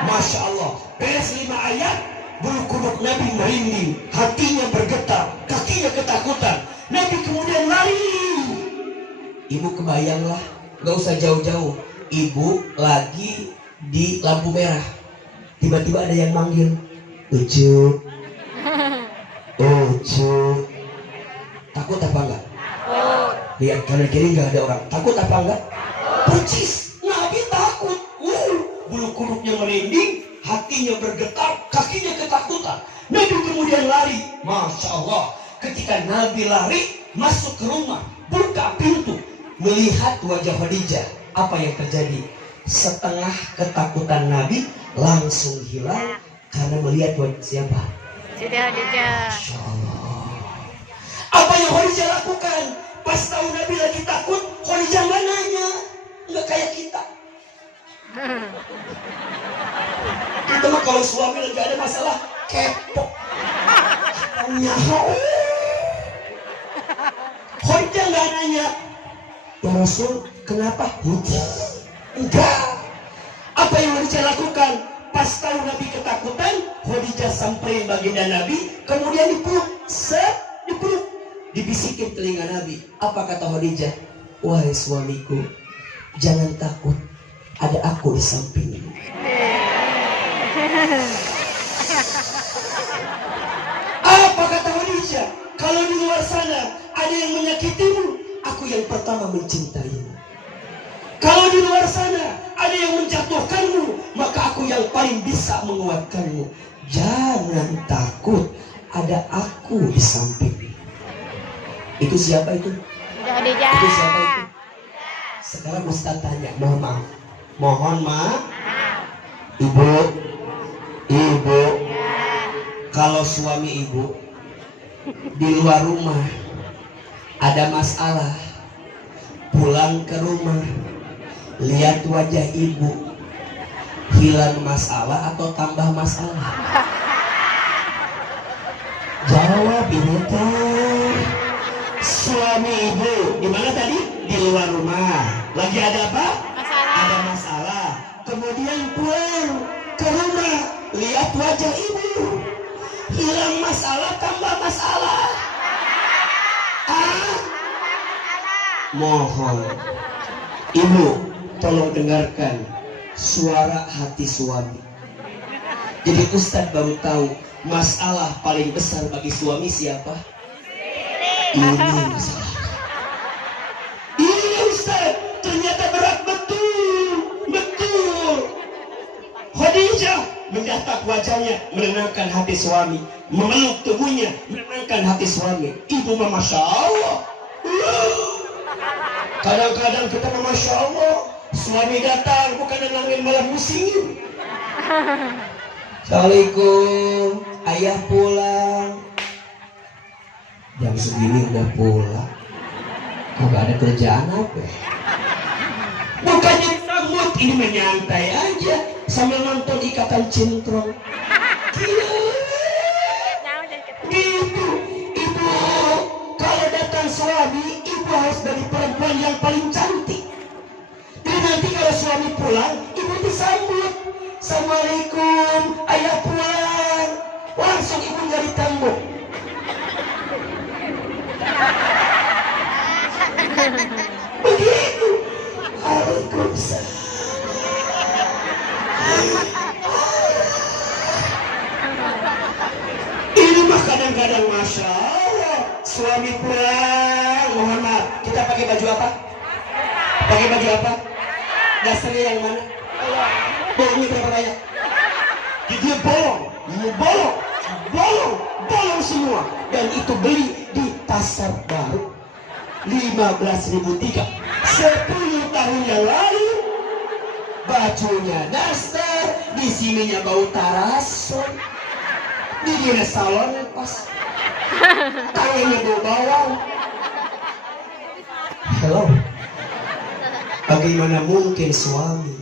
Masya Allah, beres 5 ayat, bulu kuduk Nabi merinding, hatinya bergetar, kakinya ketakutan. Nabi kemudian lari. Ibu kebayanglah, gak usah jauh-jauh. Ibu lagi di lampu merah. Tiba-tiba ada yang manggil, Ucu, Ucu. Takut apa enggak? Lihat kanan kiri nggak ada orang. Takut apa enggak? Percis. Nabi takut. Bulu kuduknya merinding, hatinya bergetar, kakinya ketakutan. Nabi kemudian lari. Masya Allah. Ketika Nabi lari masuk ke rumah, buka pintu, melihat wajah Khadijah, apa yang terjadi? Setengah ketakutan Nabi langsung hilang karena melihat wajah siapa? Siti Khadijah. Masya Allah. Apa yang Khadijah lakukan? Pas tahu Nabi lagi takut, Khadijah nggak nanya, nggak kayak kita. Kita mah kalau suami lagi ada masalah kepo. Nanya, Khadijah nggak nanya, ya Rasul, kenapa? Enggak. Apa yang Khadijah lakukan? Pas tahu Nabi ketakutan, Khadijah samperin baginda Nabi, kemudian dipeluk, dipeluk, dibisikin telinga Nabi. Apa kata Khadijah? Wahai suamiku, jangan takut, ada aku di sampingmu. Apa kata Khadijah? Kalau di luar sana ada yang menyakitimu, aku yang pertama mencintaimu. Kalau di luar sana ada yang menjatuhkanmu, maka aku yang paling bisa menguatkanmu. Jangan takut, ada aku di samping. Itu siapa itu? Khadijah. Itu siapa itu? Sekarang Ustaz tanya, mohon maaf. Mohon maaf. Ibu, ibu, kalau suami ibu di luar rumah ada masalah, pulang ke rumah, lihat wajah ibu, hilang masalah atau tambah masalah? Jawab ini teh. Suami ibu di mana tadi? Di luar rumah. Lagi ada apa? Masalah. Ada masalah. Kemudian pulang ke rumah, lihat wajah ibu, hilang masalah tambah masalah. Mohon ibu tolong dengarkan suara hati suami. Jadi Ustadz baru tahu masalah paling besar bagi suami siapa? Ini masalah. Ini Ustadz ternyata berat betul, betul. Khadijah mendatang wajahnya, menenangkan hati suami, memeluk tubuhnya, menenangkan hati suami. Ibu mah Masya Allah. Kadang-kadang kita mah Masya Allah, suami datang bukan nenangin malah musingin. Assalamualaikum, ayah pulang. Jam segini udah pulang. Kok gak ada kerjaan apa? Bukannya sambut, ini menyantai aja sambil nonton Ikatan Cintrong. Gitu, ibu. Kalau datang suami, ibu harus dari perempuan yang paling cantik. Jadi nanti kalau suami pulang, ibu disambut. Assalamualaikum, ayah pulang. Langsung ibu nggak ditambut. Begitu. Waalaikumsalam. Ini mah kadang-kadang Masya Allah, suami pulang, mohon maaf, kita pakai baju apa? Pakai baju apa? Dasarnya yang mana? bolong semua. Dan itu beli di Pasar Baru 15.003. 10 tahun yang lalu bajunya daster, di sininya bau tarason, di dia salon pas, tangannya bau bawang. Hello, bagaimana mungkin suami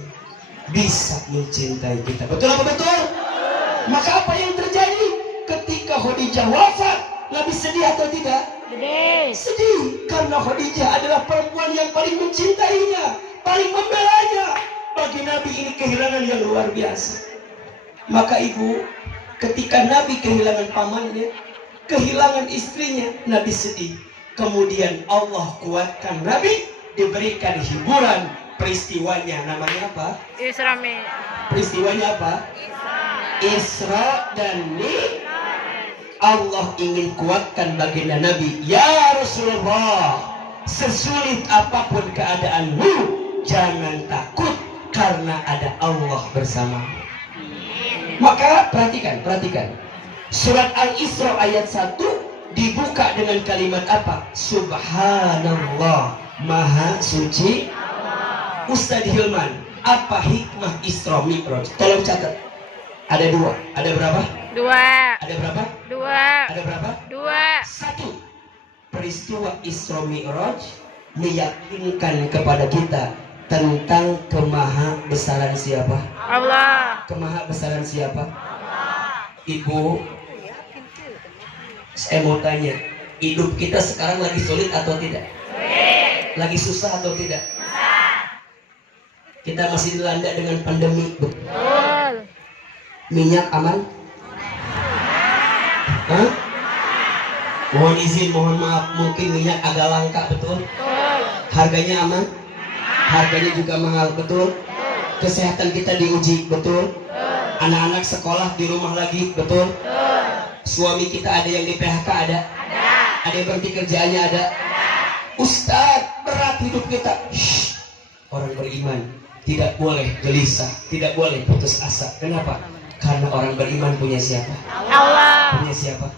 bisa mencintai kita? Betul apa betul? Maka apa yang terjadi ketika Khadijah wafat? Nabi sedih atau tidak? Sedih, karena Khadijah adalah perempuan yang paling mencintainya, paling membelanya. Bagi Nabi ini kehilangan yang luar biasa. Maka ibu, ketika Nabi kehilangan pamannya, kehilangan istrinya, Nabi sedih. Kemudian Allah kuatkan Nabi, diberikan hiburan. Peristiwanya namanya apa? Isra. Peristiwanya apa? Isra dan Mi'raj. Allah ingin kuatkan baginda Nabi. Ya Rasulullah, sesulit apapun keadaanmu, jangan takut, karena ada Allah bersama. Maka perhatikan. Surat Al-Isra ayat 1 dibuka dengan kalimat apa? Subhanallah, Maha Suci Ustadz Hilman. Apa hikmah Isra Mi'raj? Tolong catat. Ada 2. Ada berapa? 2. Ada berapa? 2. Ada berapa? 2. 1. Peristiwa Isra Mi'raj meyakinkan kepada kita tentang kemahabesaran siapa? Allah. Kemahabesaran siapa? Ibu, saya mau tanya, hidup kita sekarang lagi sulit atau tidak? Lagi susah atau tidak? Kita masih dilanda dengan pandemi. Betul. Minyak aman? Hah? Mohon izin, mohon maaf, mungkin minyak agak langka, betul? Harganya aman? Harganya juga mahal, betul? Kesehatan kita diuji, betul? Anak-anak sekolah di rumah lagi, betul? Suami kita ada yang di PHK, ada? Ada yang berhenti kerjaannya, ada? Ustadz, berat hidup kita. Shh. Orang beriman tidak boleh gelisah, tidak boleh putus asa. Kenapa? Karena orang beriman punya siapa? Allah. Punya siapa?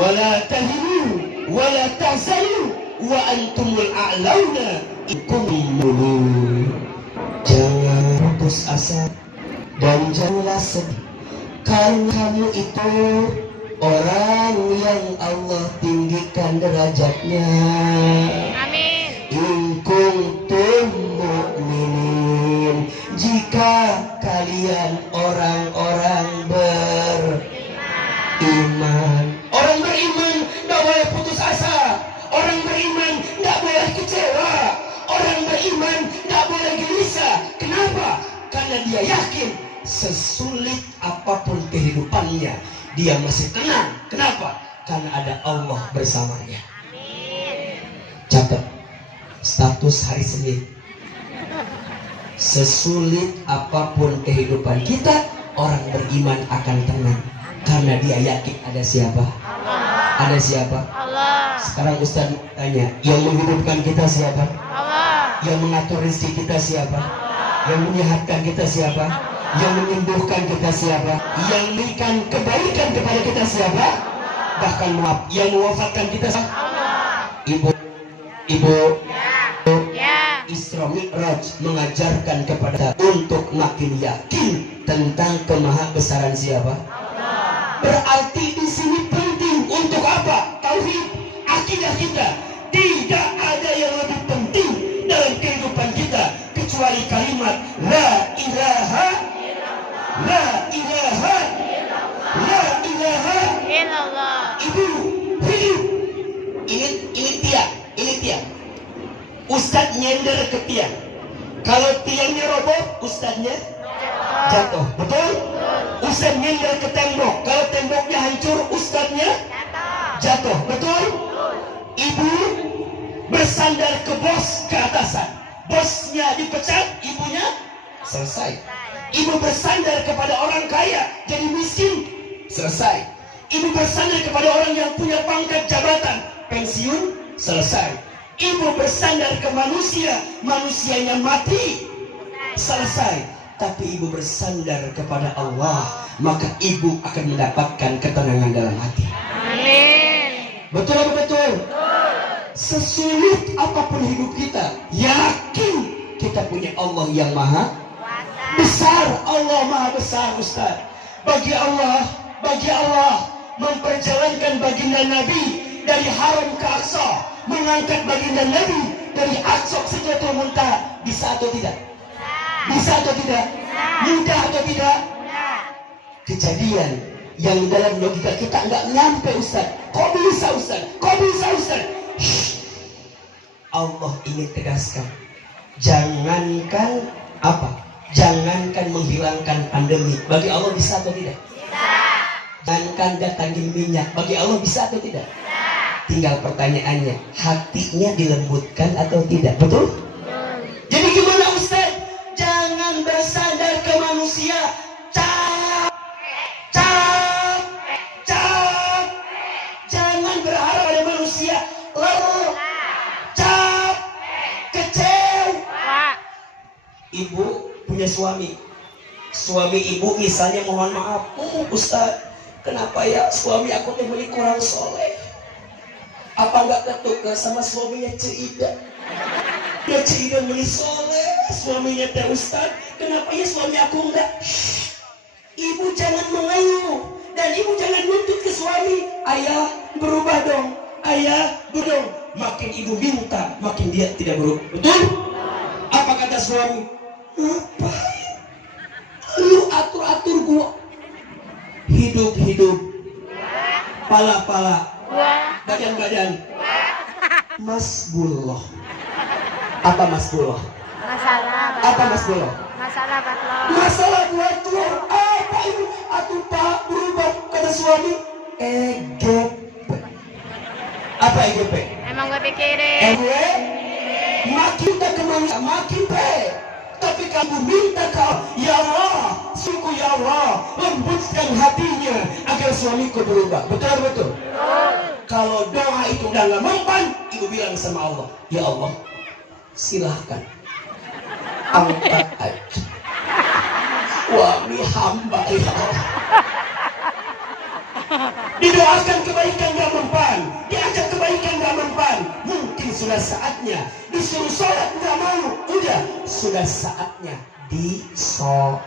Wala tahinu wala tahzanu wa antumul a'launa in kuntum. Jangan putus asa dan janganlah sedih, karena kamu itu orang yang Allah tinggikan derajatnya. Amin. In kuntum mu'minin, jika kalian orang-orang beriman. Orang beriman tidak boleh putus asa. Orang beriman tidak boleh kecewa. Orang beriman tidak boleh gelisah. Kenapa? Karena dia yakin sesulit apapun kehidupannya, dia masih tenang. Kenapa? Karena ada Allah bersamanya. Catat status hari Senin. Sesulit apapun kehidupan kita, orang beriman akan tenang, karena dia yakin ada siapa? Ada siapa? Allah. Sekarang Ustaz tanya, yang menghidupkan kita siapa? Allah. Yang mengatur rezeki kita siapa? Yang menyehatkan kita siapa? Yang menyembuhkan kita siapa? Yang memberikan kebaikan kepada kita siapa? Bahkan maaf, yang mewafatkan kita siapa? Ibu, Ya. Isra Mi'raj mengajarkan kepada kita untuk makin yakin tentang kemahabesaran siapa? Berarti di sini penting untuk apa? Tauhid, akidah kita. Tidak ada yang lebih penting dalam kehidupan kita kecuali kalimat La ilaha Illallah. Ibu hidup. Ini tiang. Ustadz nyender ke tiang. Kalau tiangnya roboh, ustadznya jatuh. Betul? Ustadz nyender ke tembok. Kalau temboknya hancur, ustadznya jatuh. Betul? Ibu bersandar ke bos, ke atasan. Bosnya dipecat, ibunya selesai. Ibu bersandar kepada orang kaya, jadi miskin, selesai. Ibu bersandar kepada orang yang punya pangkat jabatan, pensiun, selesai. Ibu bersandar ke manusia, manusianya mati, selesai. tapi ibu bersandar kepada Allah, maka ibu akan mendapatkan ketenangan dalam hati. Amin. Betul apa betul? Sesulit apapun hidup kita, yakin kita punya Allah yang maha besar. Allah maha besar, Ustaz. Bagi Allah memperjalankan baginda Nabi dari Haram ke Aqsa, mengangkat baginda Nabi dari Aqsa ke Sidratul Muntaha, bisa atau tidak? Bisa atau tidak? Mudah atau tidak? Kejadian yang dalam logika kita nggak nyampe, Ustaz. Kok bisa, Ustaz? Kok bisa, Ustaz? Allah ingin tegaskan, jangankan apa? Jangankan menghilangkan pandemi, bagi Allah bisa atau tidak? Bisa. Jangankan datangin minyak, bagi Allah bisa atau tidak? Bisa. Tinggal pertanyaannya, hatinya dilembutkan atau tidak? Betul? Jadi gimana, Ustaz? Jangan bersandar ke manusia. Jangan berharap pada manusia. Ibu punya suami ibu misalnya, mohon maaf, Ustaz, kenapa ya suami aku teh kurang soleh? Apa nggak ketukar sama suaminya Cida? Ya Cida beli soleh, suaminya teh Ustaz, kenapa ya suami aku enggak? Ibu jangan mengeluh dan ibu jangan nuntut ke suami. Ayah berubah dong, ayah berubah. Makin ibu minta, makin dia tidak berubah. Betul? Apa kata suami? Ngapain lu atur-atur gua? Hidup pala-pala, badan-badan, masbullah. Apa masbullah? Apa masbullah? Masalah buat lo. Masalah buat lo. Apa ini? Atuh pak berubah, kata suami. EGP. Apa EGP? Emang gue pikirin. Makin tak kemana, makin pe. Tapi kamu minta kau, ya Allah, sungguh ya Allah, lembutkan hatinya agar suamiku berubah. Betul? Kalau doa itu udah nggak mempan, ibu bilang sama Allah, ya Allah, silahkan angkat aja suami hamba, ya Allah. Didoakan kebaikan gak mempan, diajak kebaikan gak mempan, mungkin sudah saatnya disuruh sholat gak mau, udah sudah saatnya disolatin.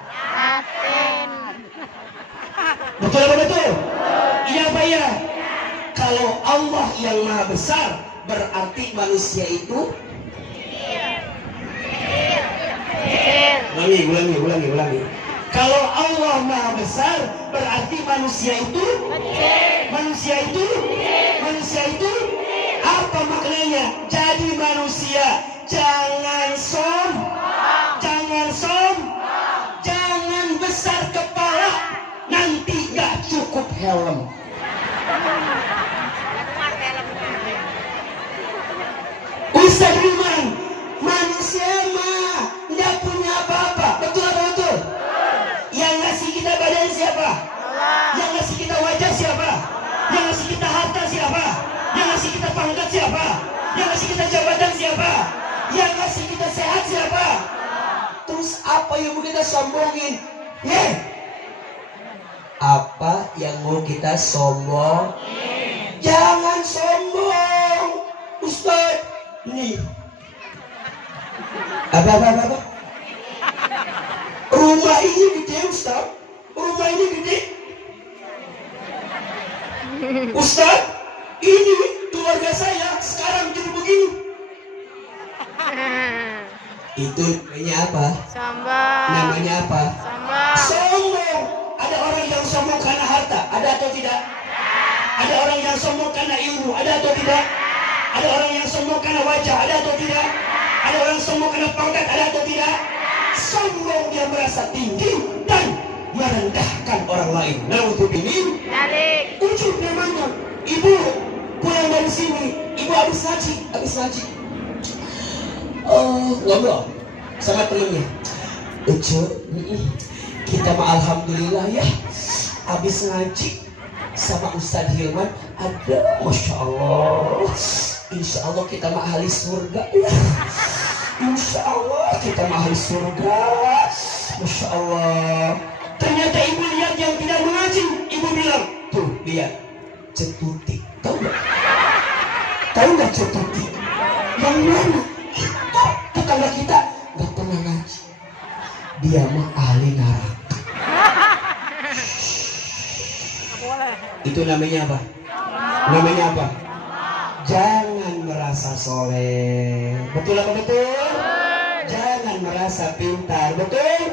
Betul apa betul? Iya apa ya? Kalau Allah yang maha besar, berarti manusia itu ulangi. Kalau Allah maha besar, berarti manusia itu apa maknanya? Jadi manusia jangan besar kepala, nanti gak cukup helm. Ustaz Riman, manusia mah nggak punya apa-apa. Betul apa betul? Yang ngasih kita badan siapa? Yang ngasih kita wajah siapa? Yang ngasih kita harta siapa? Yang ngasih kita pangkat siapa? Yang ngasih kita jabatan siapa? Yang ngasih kita sehat siapa? Terus apa yang mau kita sombongin? Apa yang mau kita sombong? Jangan sombong, Ustaz. Nih. Apa? Rumah ini gede, Ustaz. Rumah ini gede. Ustaz, ini keluarga saya sekarang jadi begini. Itu namanya apa? Sombong. Namanya apa? Sombong. Ada orang yang sombong karena harta, ada atau tidak? Ada orang yang sombong karena ilmu, ada atau tidak? Ada orang yang sombong karena wajah, ada atau tidak? Ada orang sombong karena pangkat, ada atau tidak? Sombong dia merasa tinggi dan merendahkan orang lain. Naudzubillah. Ujub namanya. Ibu pulang dari sini, ibu habis ngaji. Ngobrol sama temennya. Ucu, kita mah alhamdulillah ya, habis ngaji sama Ustadz Hilman, ada Masya Allah, Insya Allah kita mah ahli surga ya. Insya Allah kita mah ahli surga. Masya Allah. Ternyata ibu lihat yang tidak mengaji. Ibu bilang, tuh lihat, cetuti. Tahu nggak? Tahu nggak cetuti? Yang mana? Itu tetangga kita nggak pernah ngaji. Dia mah ahli neraka. Itu namanya apa? Namanya apa? Jangan merasa soleh. Betul apa betul? Jangan merasa pintar. Betul?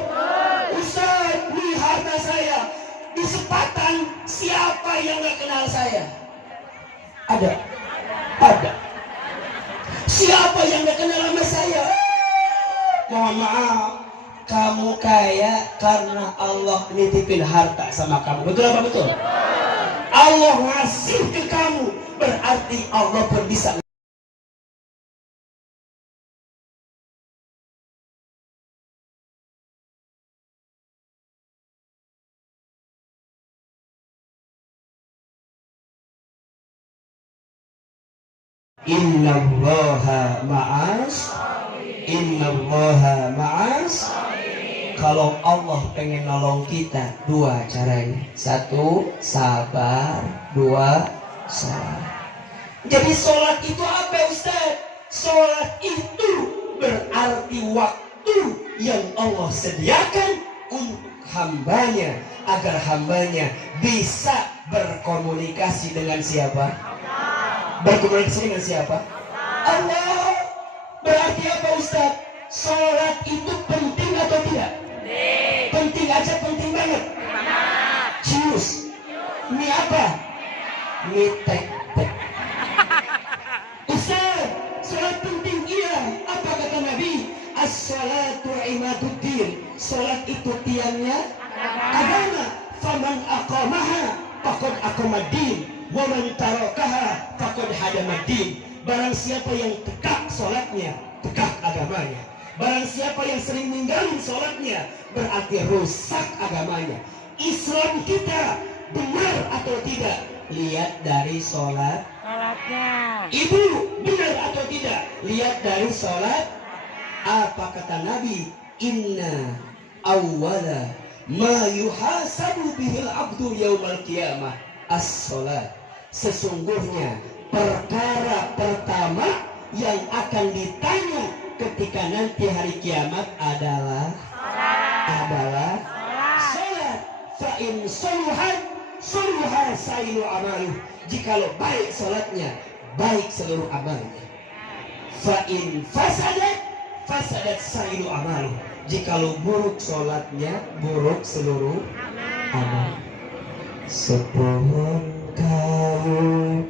Ustaz, ini harta saya. Di sepatan siapa yang gak kenal saya? Ada? Ada. Siapa yang gak kenal sama saya? Mohon maaf, kamu kaya karena Allah nitipin harta sama kamu. Betul apa betul? Allah ngasih ke kamu, berarti Allah pun bisa. Innallaha ma'as. Kalau Allah pengen nolong kita, dua caranya. Satu, sabar. Dua, salat. Jadi sholat itu apa Ustaz? Sholat itu berarti waktu yang Allah sediakan untuk hambanya, agar hambanya bisa berkomunikasi dengan siapa? Berkomunikasi dengan siapa? Allah. Berarti apa Ustaz? Sholat itu penting atau tidak? Penting aja, penting banget. Cius. Ini apa? Ini tek-tek. Ustaz, sholat penting, iya. Apa kata Nabi? As-salatu imaduddin. Sholat itu tiangnya agama. Faman aqamaha faqad aqamaddin. Wa man tarakaha faqad hadamaddin. Barang siapa yang tegak sholatnya, tegak agamanya. Barang siapa yang sering ninggalin sholatnya, berarti rusak agamanya. Islam kita benar atau tidak? Lihat dari sholatnya. Ibu, benar atau tidak? Lihat dari sholat. Apa kata Nabi? Inna awwala ma yuhasabu bihil abdu yawmal qiyamah as-sholat. Sesungguhnya perkara pertama yang akan ditanya ketika nanti hari kiamat adalah salat. Fa in soluhat sailu amaluh. Jikalau baik salatnya, baik seluruh amalnya. Fa in fasadat sailu amaluh. Jikalau buruk salatnya, buruk seluruh amal. Sepohon kayu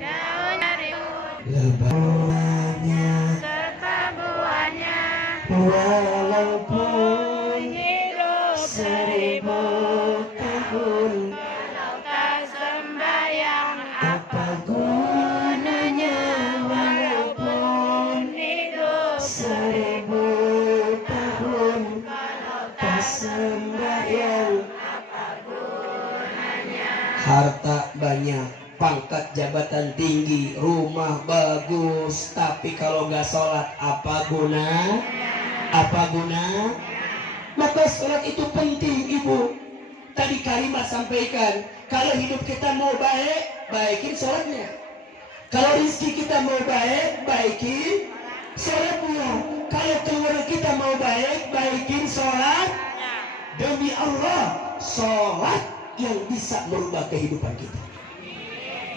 lebarnya serta buahnya, walaupun hidup 1000 tahun, kalau tak sembahyang apa gunanya? walaupun hidup 1000 tahun, kalau tak sembahyang. apa gunanya? Harta banyak, pangkat jabatan tinggi, rumah bagus, tapi kalau nggak sholat apa guna? Apa guna? Maka sholat itu penting, Ibu. Tadi Karimah sampaikan, kalau hidup kita mau baik, baikin sholatnya. Kalau rezeki kita mau baik, baikin sholatnya. Kalau keluarga kita mau baik, baikin sholat. Demi Allah, sholat yang bisa merubah kehidupan kita.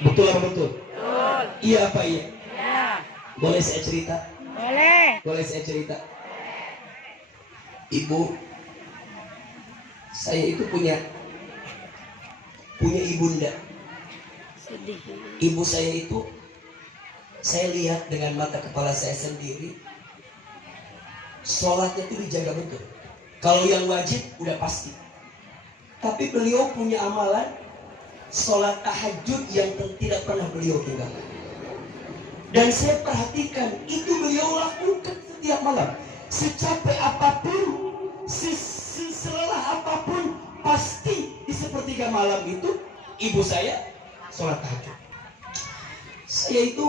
Betul apa betul? Betul. Iya apa iya? Ya. Boleh saya cerita? Boleh. Boleh saya cerita? Ibu, saya itu punya ibunda. Sedih. Ibu saya itu, saya lihat dengan mata kepala saya sendiri, sholatnya itu dijaga betul. Kalau yang wajib udah pasti. Tapi beliau punya amalan sholat tahajud yang tidak pernah beliau tinggalkan. Dan saya perhatikan, itu beliau lakukan setiap malam. Secapek apapun, selelah apapun, pasti di sepertiga malam itu ibu saya sholat tahajud. Saya itu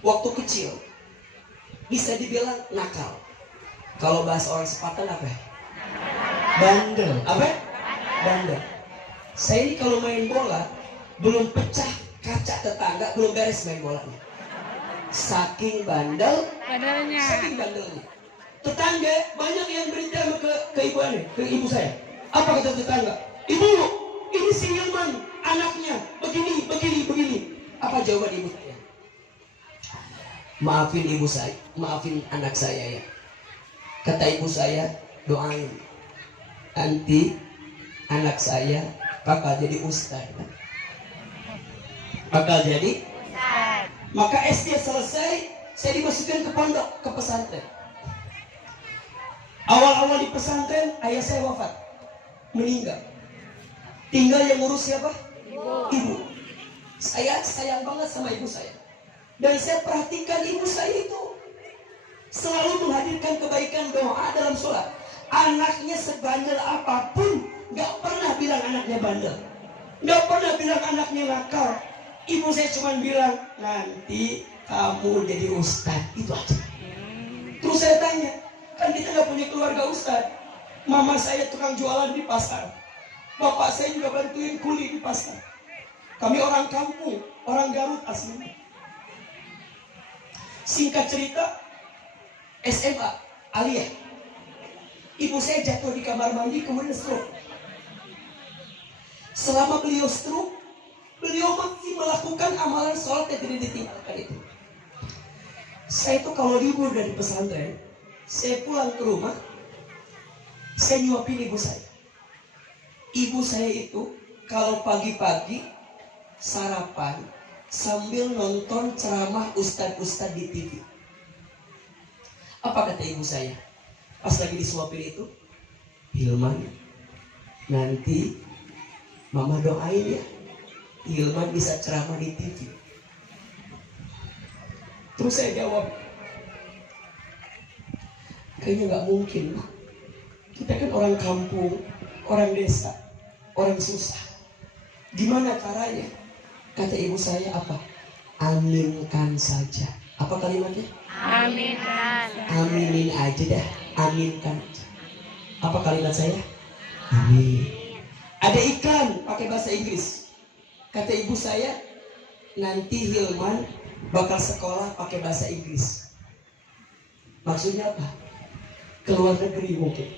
waktu kecil bisa dibilang nakal. Kalau bahasa orang sepatan apa? Bandel. Apa? Bandel. Saya ini kalau main bola belum pecah kaca tetangga, belum beres main bolanya. Saking bandel, Bandelnya. saking bandelnya. Tetangga banyak yang berita ke ibu aneh, ke ibu saya. Apa kata tetangga? Ibu, ini si Hilman, anaknya begini. Apa jawaban ibu saya? Maafin ibu saya, maafin anak saya ya. Kata ibu saya, doain nanti anak saya bakal jadi ustaz. Bakal jadi ustaz. Maka SD selesai, saya dimasukkan ke pondok, ke pesantren. Awal-awal di pesantren, ayah saya wafat, meninggal. Tinggal yang ngurus siapa? Ibu. Saya sayang banget sama ibu saya. Dan saya perhatikan ibu saya itu selalu menghadirkan kebaikan doa dalam sholat. Anaknya sebandel apapun, gak pernah bilang anaknya bandel, gak pernah bilang anaknya nakal. Ibu saya cuma bilang, nanti kamu jadi ustaz, itu aja. Terus saya tanya, kan kita gak punya keluarga ustaz. Mama saya tukang jualan di pasar, bapak saya juga bantuin kuli di pasar. Kami orang kampung, orang Garut aslinya. Singkat cerita, SMA, Aliyah. Ibu saya jatuh di kamar mandi kemudian stroke. Selama beliau stroke, beliau masih melakukan amalan sholat yang tidak ditinggalkan itu. Saya itu kalau libur dari pesantren, saya pulang ke rumah, saya nyuapin ibu saya. Ibu saya itu kalau pagi-pagi sarapan sambil nonton ceramah ustadz-ustadz di TV. Apa kata ibu saya? Pas lagi disuapin itu, Hilman, nanti mama doain ya, Hilman bisa ceramah di TV. Terus saya jawab, kayaknya nggak mungkin. Kita kan orang kampung, orang desa, orang susah. Gimana caranya? Kata ibu saya apa? Aminkan saja. Apa kalimatnya? Aminkan. Aminin aja dah. Aminkan. Apa kalimat saya? Amin. Ada iklan pakai bahasa Inggris. Kata ibu saya, nanti Hilman bakal sekolah pakai bahasa Inggris. Maksudnya apa? Keluar negeri mungkin.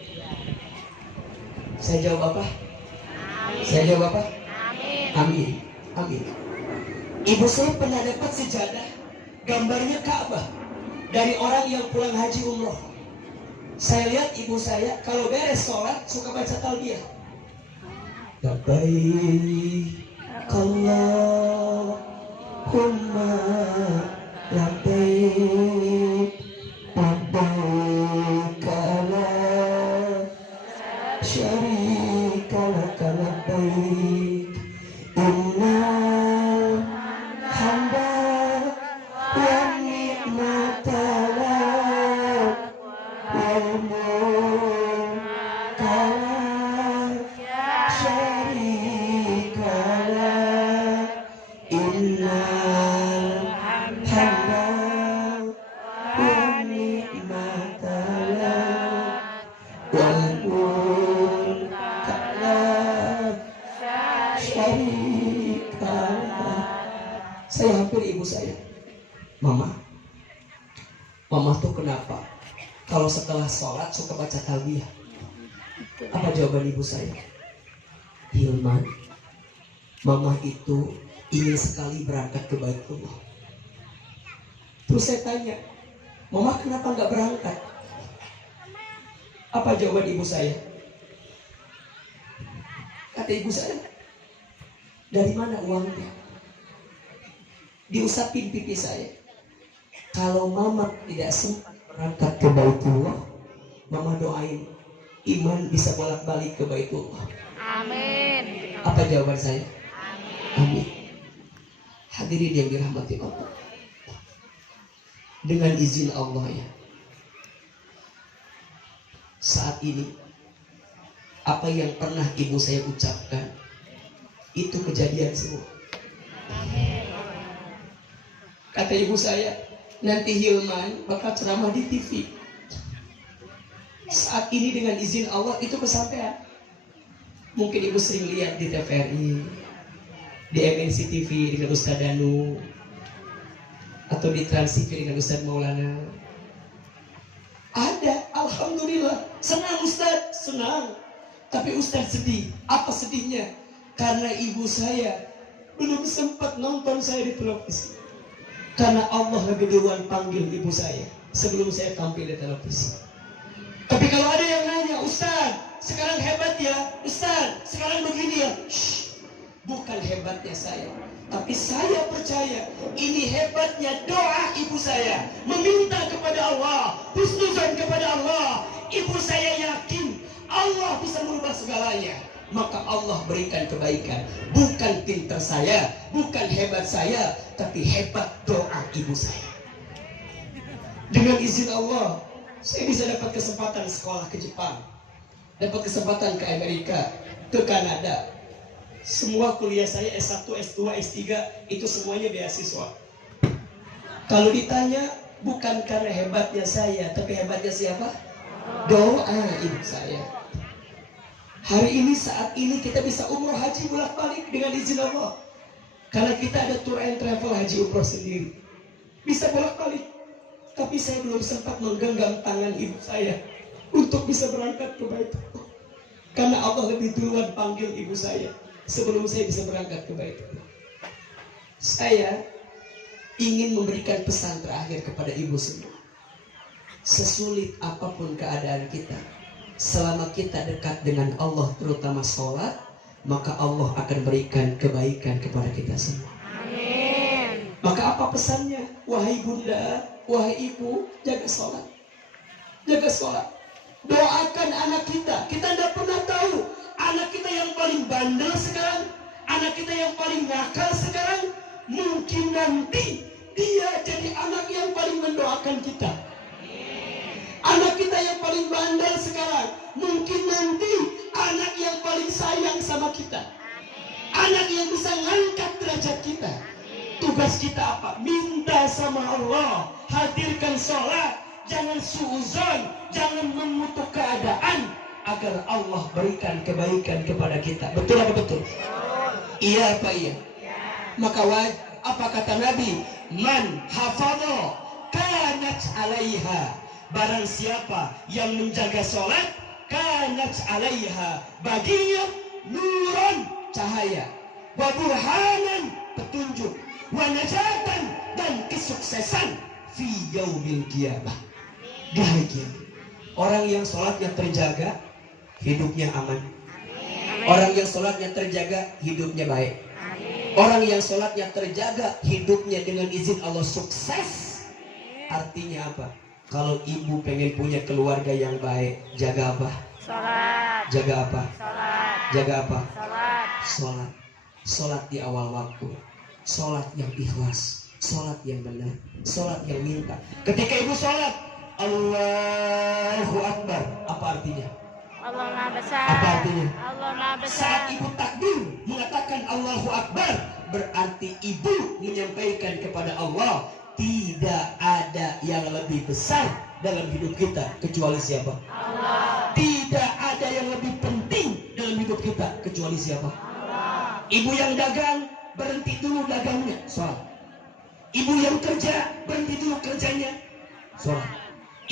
Saya jawab apa? Amin. Saya jawab apa? Amin. Amin. Amin. Ibu saya pernah dapat sejadah gambarnya Ka'bah dari orang yang pulang haji umroh. Saya lihat ibu saya kalau beres sholat suka baca talbiyah. Labbaik Allahumma labbaik labbaik la syarika laka labbaik innal hamda wa ni'mata lak wal mulka la syarika lak innal hamda wa ni'mata lak wal mulka la syarika lak. Saya hampir ibu saya, Mama tuh kenapa kalau setelah sholat suka baca talbiyah? Apa jawaban ibu saya? Hilman, Mama itu ingin sekali berangkat ke Baitullah. Terus saya tanya, Mama kenapa nggak berangkat? Apa jawaban ibu saya? Kata ibu saya, dari mana uangnya? Diusapin pipi saya. Kalau Mama tidak sempat berangkat ke Baitullah, Mama doain Iman bisa bolak-balik ke Baitullah. Amin. Apa jawaban saya? Amin. Hadirin yang dirahmati Allah, dengan izin Allah ya, saat ini apa yang pernah ibu saya ucapkan itu kejadian semua. Kata ibu saya, nanti Hilman bakal ceramah di TV. Saat ini dengan izin Allah itu kesampaian. Mungkin ibu sering lihat di TVRI, di MNC TV dengan Ustadz Danu, atau di Trans TV dengan Ustadz Maulana. Ada, alhamdulillah. Senang Ustadz, senang. Tapi Ustadz sedih. Apa sedihnya? Karena ibu saya belum sempat nonton saya di televisi. Karena Allah lebih duluan panggil ibu saya sebelum saya tampil di televisi. Tapi kalau ada yang nanya, Ustadz, sekarang hebat ya? Ustadz, sekarang begini ya? Shh, bukan hebatnya saya. Tapi saya percaya ini hebatnya doa ibu saya. Meminta kepada Allah, husnuzon kepada Allah. Ibu saya yakin Allah bisa merubah segalanya. Maka Allah berikan kebaikan. Bukan pintar saya, bukan hebat saya, tapi hebat doa ibu saya. Dengan izin Allah, saya bisa dapat kesempatan sekolah ke Jepang, dapat kesempatan ke Amerika, ke Kanada. Semua kuliah saya S1, S2, S3 itu semuanya beasiswa. Kalau ditanya, bukan karena hebatnya saya, tapi hebatnya siapa? Doa ibu saya. Hari ini, saat ini kita bisa umroh haji bolak-balik dengan izin Allah. Karena kita ada tour and travel haji umroh sendiri. Bisa bolak-balik. Tapi saya belum sempat menggenggam tangan ibu saya untuk bisa berangkat ke Baitullah. Karena Allah lebih duluan panggil ibu saya sebelum saya bisa berangkat ke Baitullah. Saya ingin memberikan pesan terakhir kepada ibu semua. Sesulit apapun keadaan kita, selama kita dekat dengan Allah, terutama sholat, maka Allah akan berikan kebaikan kepada kita semua. Amin. Maka apa pesannya? Wahai bunda, wahai ibu, jaga sholat. Jaga sholat. Doakan anak kita. Kita tidak pernah tahu anak kita yang paling bandel sekarang, anak kita yang paling nakal sekarang, mungkin nanti dia jadi anak yang paling mendoakan kita. Anak kita yang paling bandel sekarang, mungkin nanti anak yang paling sayang sama kita. Anak yang bisa ngangkat derajat kita. Tugas kita apa? Minta sama Allah, hadirkan sholat, jangan suuzon, jangan mengutuk keadaan, agar Allah berikan kebaikan kepada kita. Betul apa betul? Iya apa iya? Maka apa kata Nabi? Man hafadha kanat alaiha. Barang siapa yang menjaga sholat, kanat alaiha, baginya nuran, cahaya, wa burhanan, petunjuk, wa najatan, dan kesuksesan fi yaumil qiyamah, di hari kiamat. Orang yang sholatnya terjaga, hidupnya aman. Orang yang sholatnya terjaga, hidupnya baik. Orang yang sholatnya terjaga, hidupnya dengan izin Allah sukses. Artinya apa? Kalau ibu pengen punya keluarga yang baik, jaga apa? Sholat. Jaga apa? Sholat. Jaga apa? Sholat. Sholat. Sholat di awal waktu. Sholat yang ikhlas. Sholat yang benar. Sholat yang minta. Ketika ibu sholat, Allahu Akbar. Apa artinya? Allah Maha Besar. Apa artinya? Allah Maha Besar. Saat ibu takbir mengatakan Allahu Akbar, berarti ibu menyampaikan kepada Allah, tidak ada yang lebih besar dalam hidup kita kecuali siapa? Allah. Tidak ada yang lebih penting dalam hidup kita kecuali siapa? Allah. Ibu yang dagang, berhenti dulu dagangnya, sholat. Ibu yang kerja, berhenti dulu kerjanya, sholat.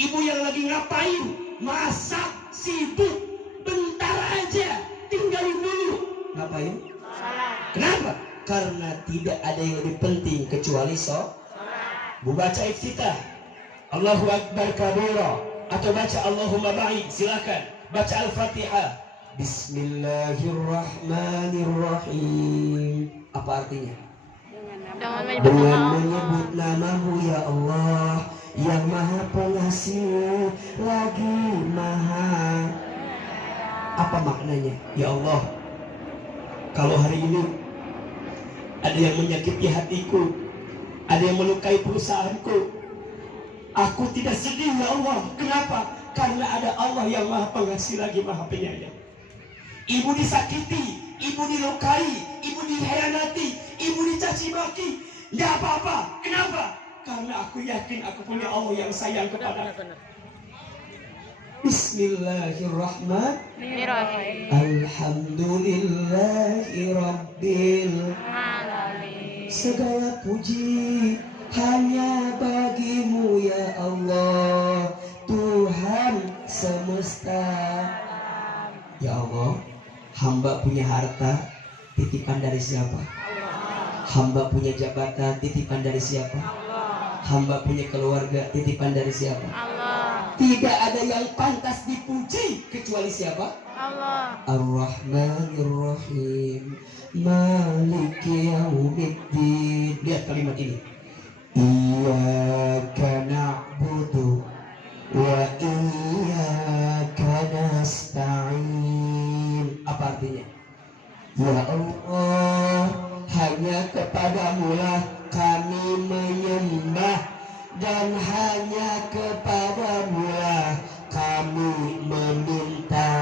Ibu yang lagi ngapain, masak, sibuk, bentar aja, tinggalin dulu. Ngapain? Sholat. Kenapa? Karena tidak ada yang lebih penting kecuali sholat. Baca iftitah, Allahu Akbar kabira, atau baca Allahumma baik, silakan baca Al-Fatihah. Bismillahirrahmanirrahim. Apa artinya? Dengan menyebut namamu ya Allah, yang maha pengasih lagi maha. Apa maknanya? Ya Allah, kalau hari ini ada yang menyakiti hatiku, ada yang melukai perusahaanku, aku tidak sedih ya Allah. Kenapa? Karena ada Allah yang maha pengasih lagi maha penyayang. Ibu disakiti, ibu dilukai, ibu dihianati, ibu dicaci maki, tidak apa-apa. Kenapa? Karena aku yakin aku punya Allah yang sayang kepada aku. Bismillahirrahmanirrahim. Alhamdulillahi Rabbil Alamin. segala puji hanya bagimu ya Allah, Tuhan semesta. Ya Allah, hamba punya harta, titipan dari siapa? Hamba punya jabatan, titipan dari siapa? Hamba punya keluarga, titipan dari siapa? Allah. Tidak ada yang pantas dipuji kecuali siapa? Allah. Ar-Rahmanir-Rahim, Maliki Yaumiddin. Lihat kalimat ini. Iyyaka na'budu wa iyyaka nasta'in. Apa artinya? Ya Allah, hanya kepadamu-lah kami menyembah, dan hanya kepadamu-lah kami meminta